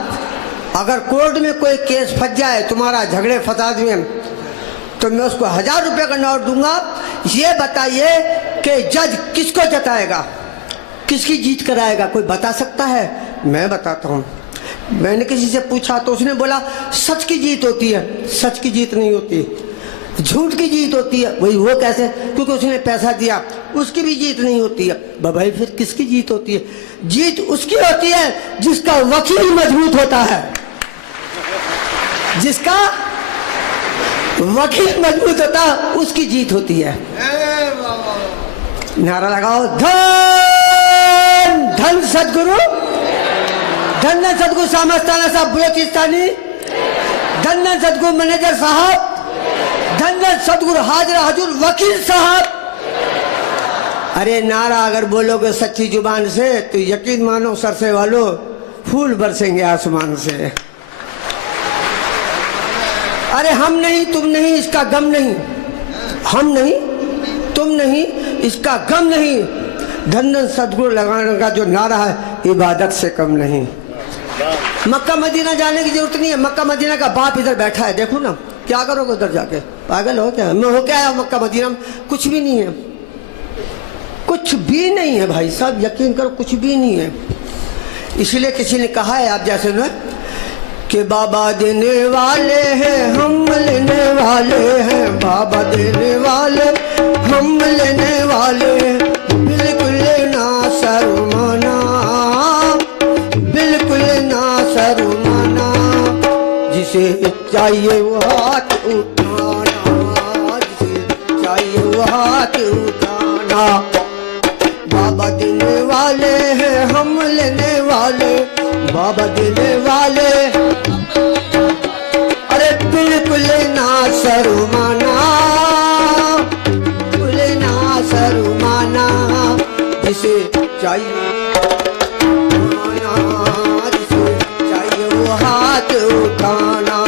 अगर कोर्ट में कोई केस फंस जाए तुम्हारा झगड़े फसाद में, तो मैं उसको 1000 रुपये का नोट दूंगा। ये बताइए कि जज किसको जताएगा, किसकी जीत कराएगा, कोई बता सकता है? मैं बताता हूँ। मैंने किसी से पूछा तो उसने बोला सच की जीत होती है। सच की जीत नहीं होती, झूठ की जीत होती है। वही वो कैसे? क्योंकि उसने पैसा दिया, उसकी भी जीत नहीं होती है। भाई फिर किसकी जीत होती है? जीत उसकी होती है जिसका वकील मजबूत होता है। जिसका वकील मजबूत होता है उसकी जीत होती है। नारा लगाओ, धन धन सदगुरु, धन सदगुरु सामस्ताना साहब बलोचिस्तानी, धन सदगुरु मैनेजर साहब, धन सदगुरु हाजरा हजूर वकील साहब। अरे नारा अगर बोलोगे सच्ची जुबान से तो यकीन मानो सरसे वालों फूल बरसेंगे आसमान से। अरे हम नहीं तुम नहीं इसका गम नहीं, हम नहीं तुम नहीं इसका गम नहीं, धन धन सदगुरु लगाने का जो नारा है इबादत से कम नहीं। मक्का मदीना जाने की जरूरत नहीं है, मक्का मदीना का बाप इधर बैठा है, देखो ना क्या करोगे उधर जाके? पागल हो क्या? मैं हो क्या आया मक्का मदीना में? कुछ भी नहीं है, कुछ भी नहीं है भाई साहब, यकीन करो कुछ भी नहीं है। इसलिए किसी ने कहा है आप जैसे ना कि बाबा देने वाले हैं हम लेने वाले हैं, बाबा देने वाले हम लेने वाले, बिल्कुल ना शर्माना, बिल्कुल ना शर्माना, जिसे चाहिए वो हाथ उठाना, जिसे चाहिए वो हाथ उठाना। बाबा देने वाले हैं हम लेने वाले, बाबा देने वाले, अरे बिल्कुल ना शर्माना, बिल्कुल ना शर्माना, जिसे चाहिए जिसे चाहिए वो हाथ उठाना।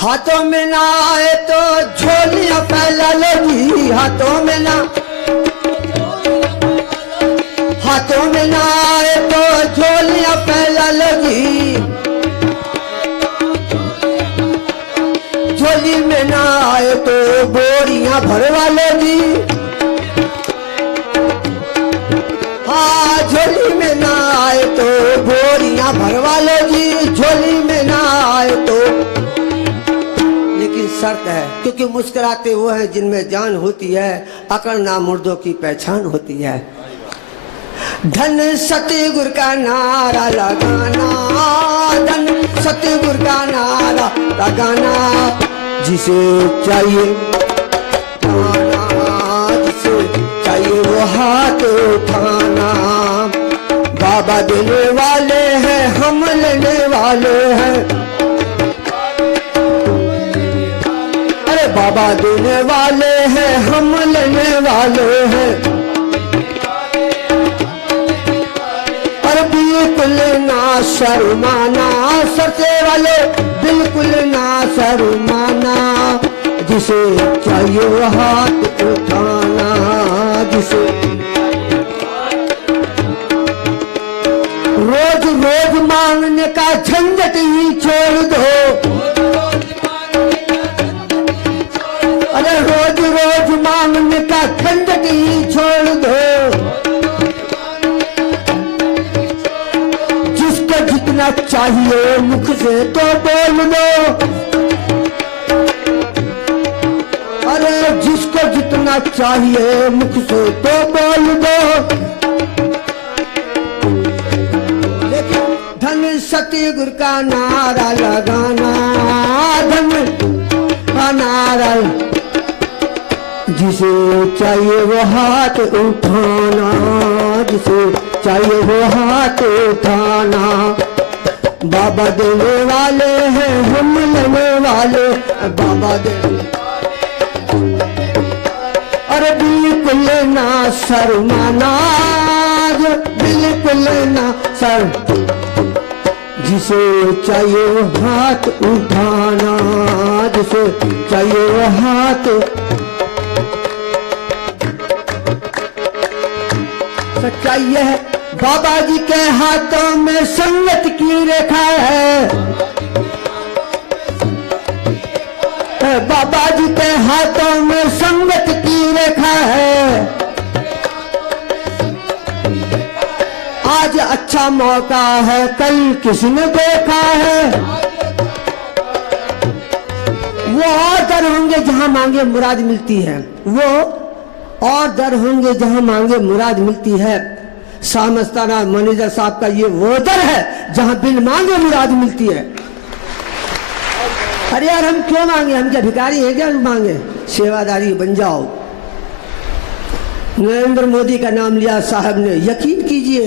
हाथों में ना आए तो झोलियां फैला लो जी, हाथों में ना, हाथों में ना आए तो झोलियां फैला लो जी, झोली में ना आए तो बोरियां भरवा लो जी, हाँ झोली में ना आए तो बोरियां भरवा लो जी, झोली में ना आए तो। शर्त है क्योंकि मुस्कुराते वो हैं जिनमें जान होती है, अकड़ना मुर्दों की पहचान होती है। धन सतगुर का नारा लगाना, धन सतगुर का नारा लगाना, जिसे चाहिए जिसे चाहिए वो हाथ उठाना। बाबा देने वाले हैं हम लेने वाले हैं, बाबा देने वाले हैं हम लेने वाले हैं, और बिल्कुल ना शर्माना, सरसे वाले बिल्कुल ना शर्माना, जिसे चाहिए वो हाथ उठाना, जिसे रोज रोज मांगने का झंझट ही छोड़ दो, रोज रोज मांगने का झंझट ही छोड़ दो, तो बोल दो, अरे जिसको जितना चाहिए मुख से तो बोल दो। लेकिन धन सतगुरु का नारा लगाना, धन का नारा, जिसे चाहिए वो हाथ उठाना, जिसे चाहिए वो हाथ उठाना। बाबा देने वाले हैं, हम लेने वाले, बाबा देने, अरे बिल्कुल ना शर्माना, बिल्कुल ना सर, जिसे चाहिए वो हाथ उठाना, जिसे चाहिए वो हाथ। सच्चाई यह है, बाबा जी के हाथों में संगत की रेखा है, बाबा जी के हाथों में संगत की रेखा है। आज अच्छा मौका है, कल किसने देखा है। वो और दर होंगे जहां मांगे मुराद मिलती है, वो और दर होंगे जहां मांगे मुराद मिलती है। सामस्ताना मैनेजर साहब का ये वो दर है जहां बिन मांगे मुराद मिलती है। अरे यार हम क्यों मांगे, हम क्या भिखारी हैं क्या मांगे, सेवादारी बन जाओ। नरेंद्र मोदी का नाम लिया साहब ने, यकीन कीजिए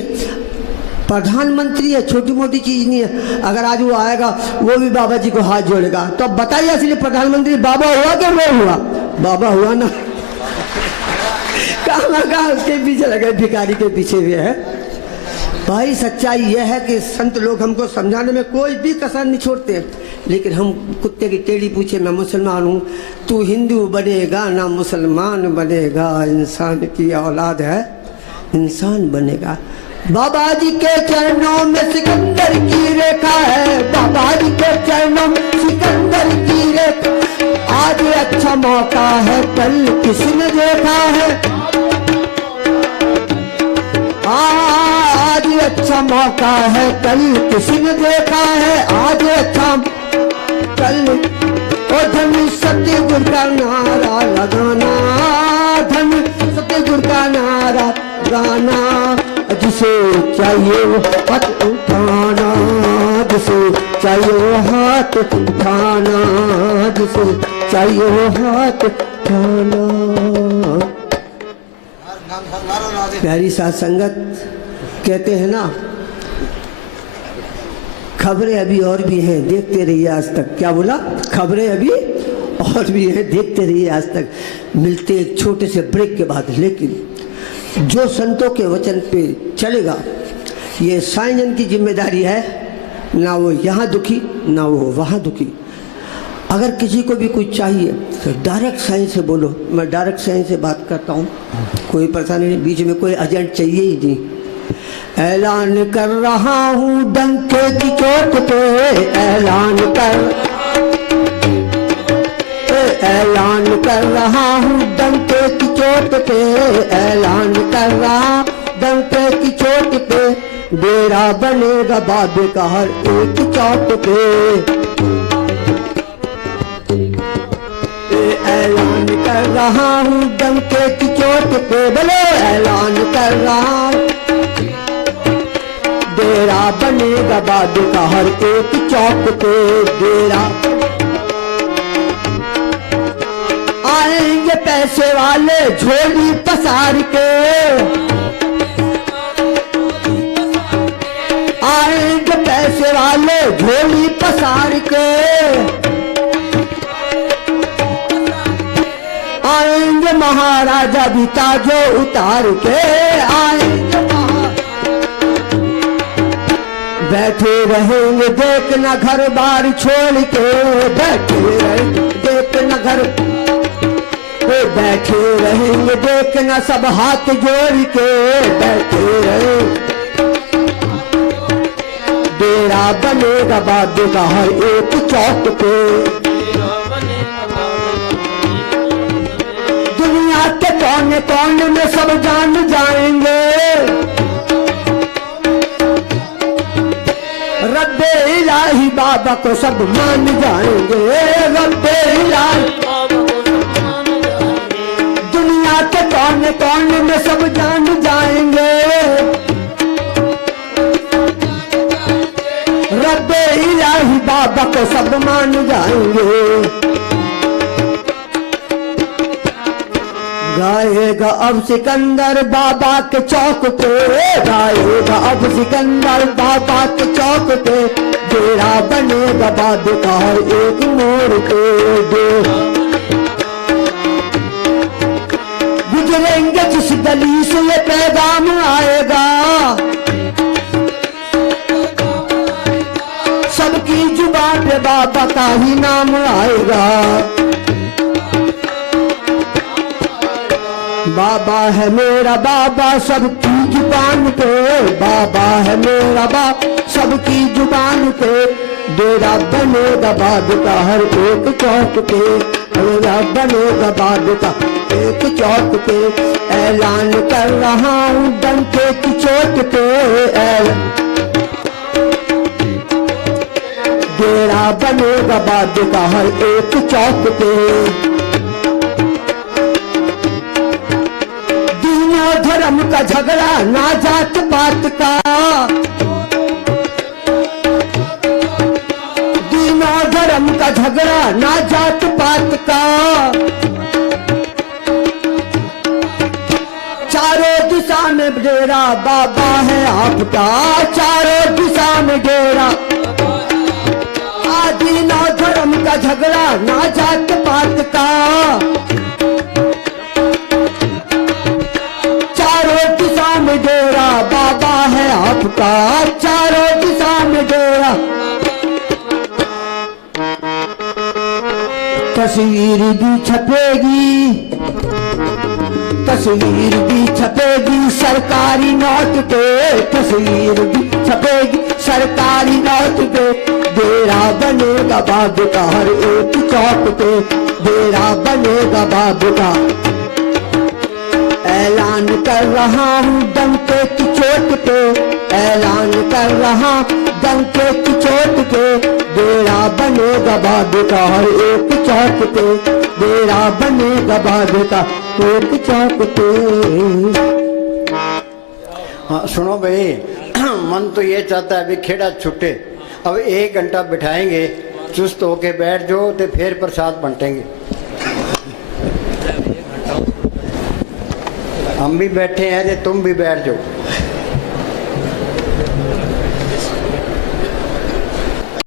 प्रधानमंत्री है, छोटी मोटी चीज नहीं है। अगर आज वो आएगा वो भी बाबा जी को हाथ जोड़ेगा, तो अब बताइए असली प्रधानमंत्री बाबा हुआ क्या वो हुआ, बाबा हुआ ना। कहाँ उसके पीछे लगे, भिखारी के पीछे भी है। भाई सच्चाई यह है कि संत लोग हमको समझाने में कोई भी कसर नहीं छोड़ते, लेकिन हम कुत्ते की टेढ़ी पूछे मैं मुसलमान हूँ, तू हिंदू बनेगा ना मुसलमान बनेगा, इंसान की औलाद है इंसान बनेगा। बाबा जी के चरणों में सिकंदर की रेखा है, बाबा जी के चरणों में सिकंदर की रेखा। आज अच्छा मौका है, कल किसने देखा है। आज अच्छा मौका है, कल किसी ने देखा है। आज अच्छा कल, और धन सतगुरु का नारा लगाना, धन सतगुरु का नारा गाना, जिसे चाहिए वो हाथ उठाना, जिसे चाहिए वो हाथ उठाना, जिसे चाहिए वो हाथ उठाना। प्यारी साथ संगत, कहते हैं ना खबरें अभी और भी हैं, देखते रहिए आज तक। क्या बोला, खबरें अभी और भी हैं, देखते रहिए आज तक। मिलते एक छोटे से ब्रेक के बाद, लेकिन जो संतों के वचन पे चलेगा, ये साईं जन की जिम्मेदारी है, ना वो यहाँ दुखी ना वो वहाँ दुखी। अगर किसी को भी कुछ चाहिए तो डायरेक्ट साईं से बोलो। मैं डायरेक्ट साईं से बात करता हूँ, कोई परेशानी नहीं, बीच में कोई एजेंट चाहिए ही नहीं। ऐलान कर रहा हूँ डंके की चोट पे, ऐलान कर रहा हूँ डंके की चोट पे, ऐलान कर रहा डंके की चोट पे। डेरा बनेगा बाबे का हर एक चौक पे, ऐलान कर रहा हूँ डंके की चोट पे, बोले ऐलान कर रहा। डेरा बनेगा बाबे का हर एक चौक पे, डेरा। आएंगे पैसे वाले झोली पसार के, आएंगे पैसे वाले झोली पसार के, आएंगे महाराजा भी ताजो उतार के, आएंगे बैठे रहेंगे देखना घर बार छोड़ के, बैठे रहेंगे देखना घर, बैठे रहेंगे देखना सब हाथ जोड़ के, बैठे रहे। डेरा बनेगा बाबे का हर एक चौक पे, दुनिया के कोने कोने में सब जान जाएंगे, रब्बे इलाही बाबा बाबा को सब मान जाएंगे। रब्बे इलाही दुनिया के कोने कोने में सब जान जाएंगे। रब्बे इलाही बाबा को सब मान जाएंगे। गाएगा अब सिकंदर बाबा के चौक पे, गाएगा अब सिकंदर बाबा के चौक पे, डेरा बनेगा बाबे का हर एक मोड़ पे। गुजरेंगे जिस गली से ये पैगाम आएगा, सबकी जुबान पे बाबा का ही नाम आएगा। बाबा है मेरा बाबा सबकी जुबान पे, बाबा है मेरा बाबा सबकी जुबान पे, डेरा बनेगा बाबे का हर एक चौक पे, डेरा बनेगा बाबे का एक चौक पे। ऐलान कर रहा हूँ डंके की चोट पे, डेरा बनेगा बाबे का हर एक चौक पे। धर्म का झगड़ा ना जात पात का, दीनों धर्म का झगड़ा ना जात पात का। चारों दिशा में डेरा बाबा है आपका, चारों दिशा में डेरा। दीनों धर्म का झगड़ा ना जात पात का, डेरा बाबा है आपका, चारों दिशा में डेरा। तस्वीर भी छपेगी, तस्वीर भी छपेगी सरकारी नोट पे, तस्वीर भी छपेगी सरकारी नोट पे। डेरा बनेगा बाबे का हर एक चौक पे, डेरा बनेगा बाबे का। ऐलान कर रहा हूँ डंके की चोट पे, ऐलान कर रहा डंके की चोट पे, डेरा बनेगा बाबे का हर एक चौक पे, डेरा बनेगा बाबे का एक चौक पे। हाँ सुनो भाई, मन तो ये चाहता है अभी खेड़ा छुट्टे, अब 1 घंटा बिठाएंगे, चुस्त होके बैठ जाओ तो फिर प्रसाद बंटेंगे। हम भी बैठे हैं तो तुम भी बैठ जाओ।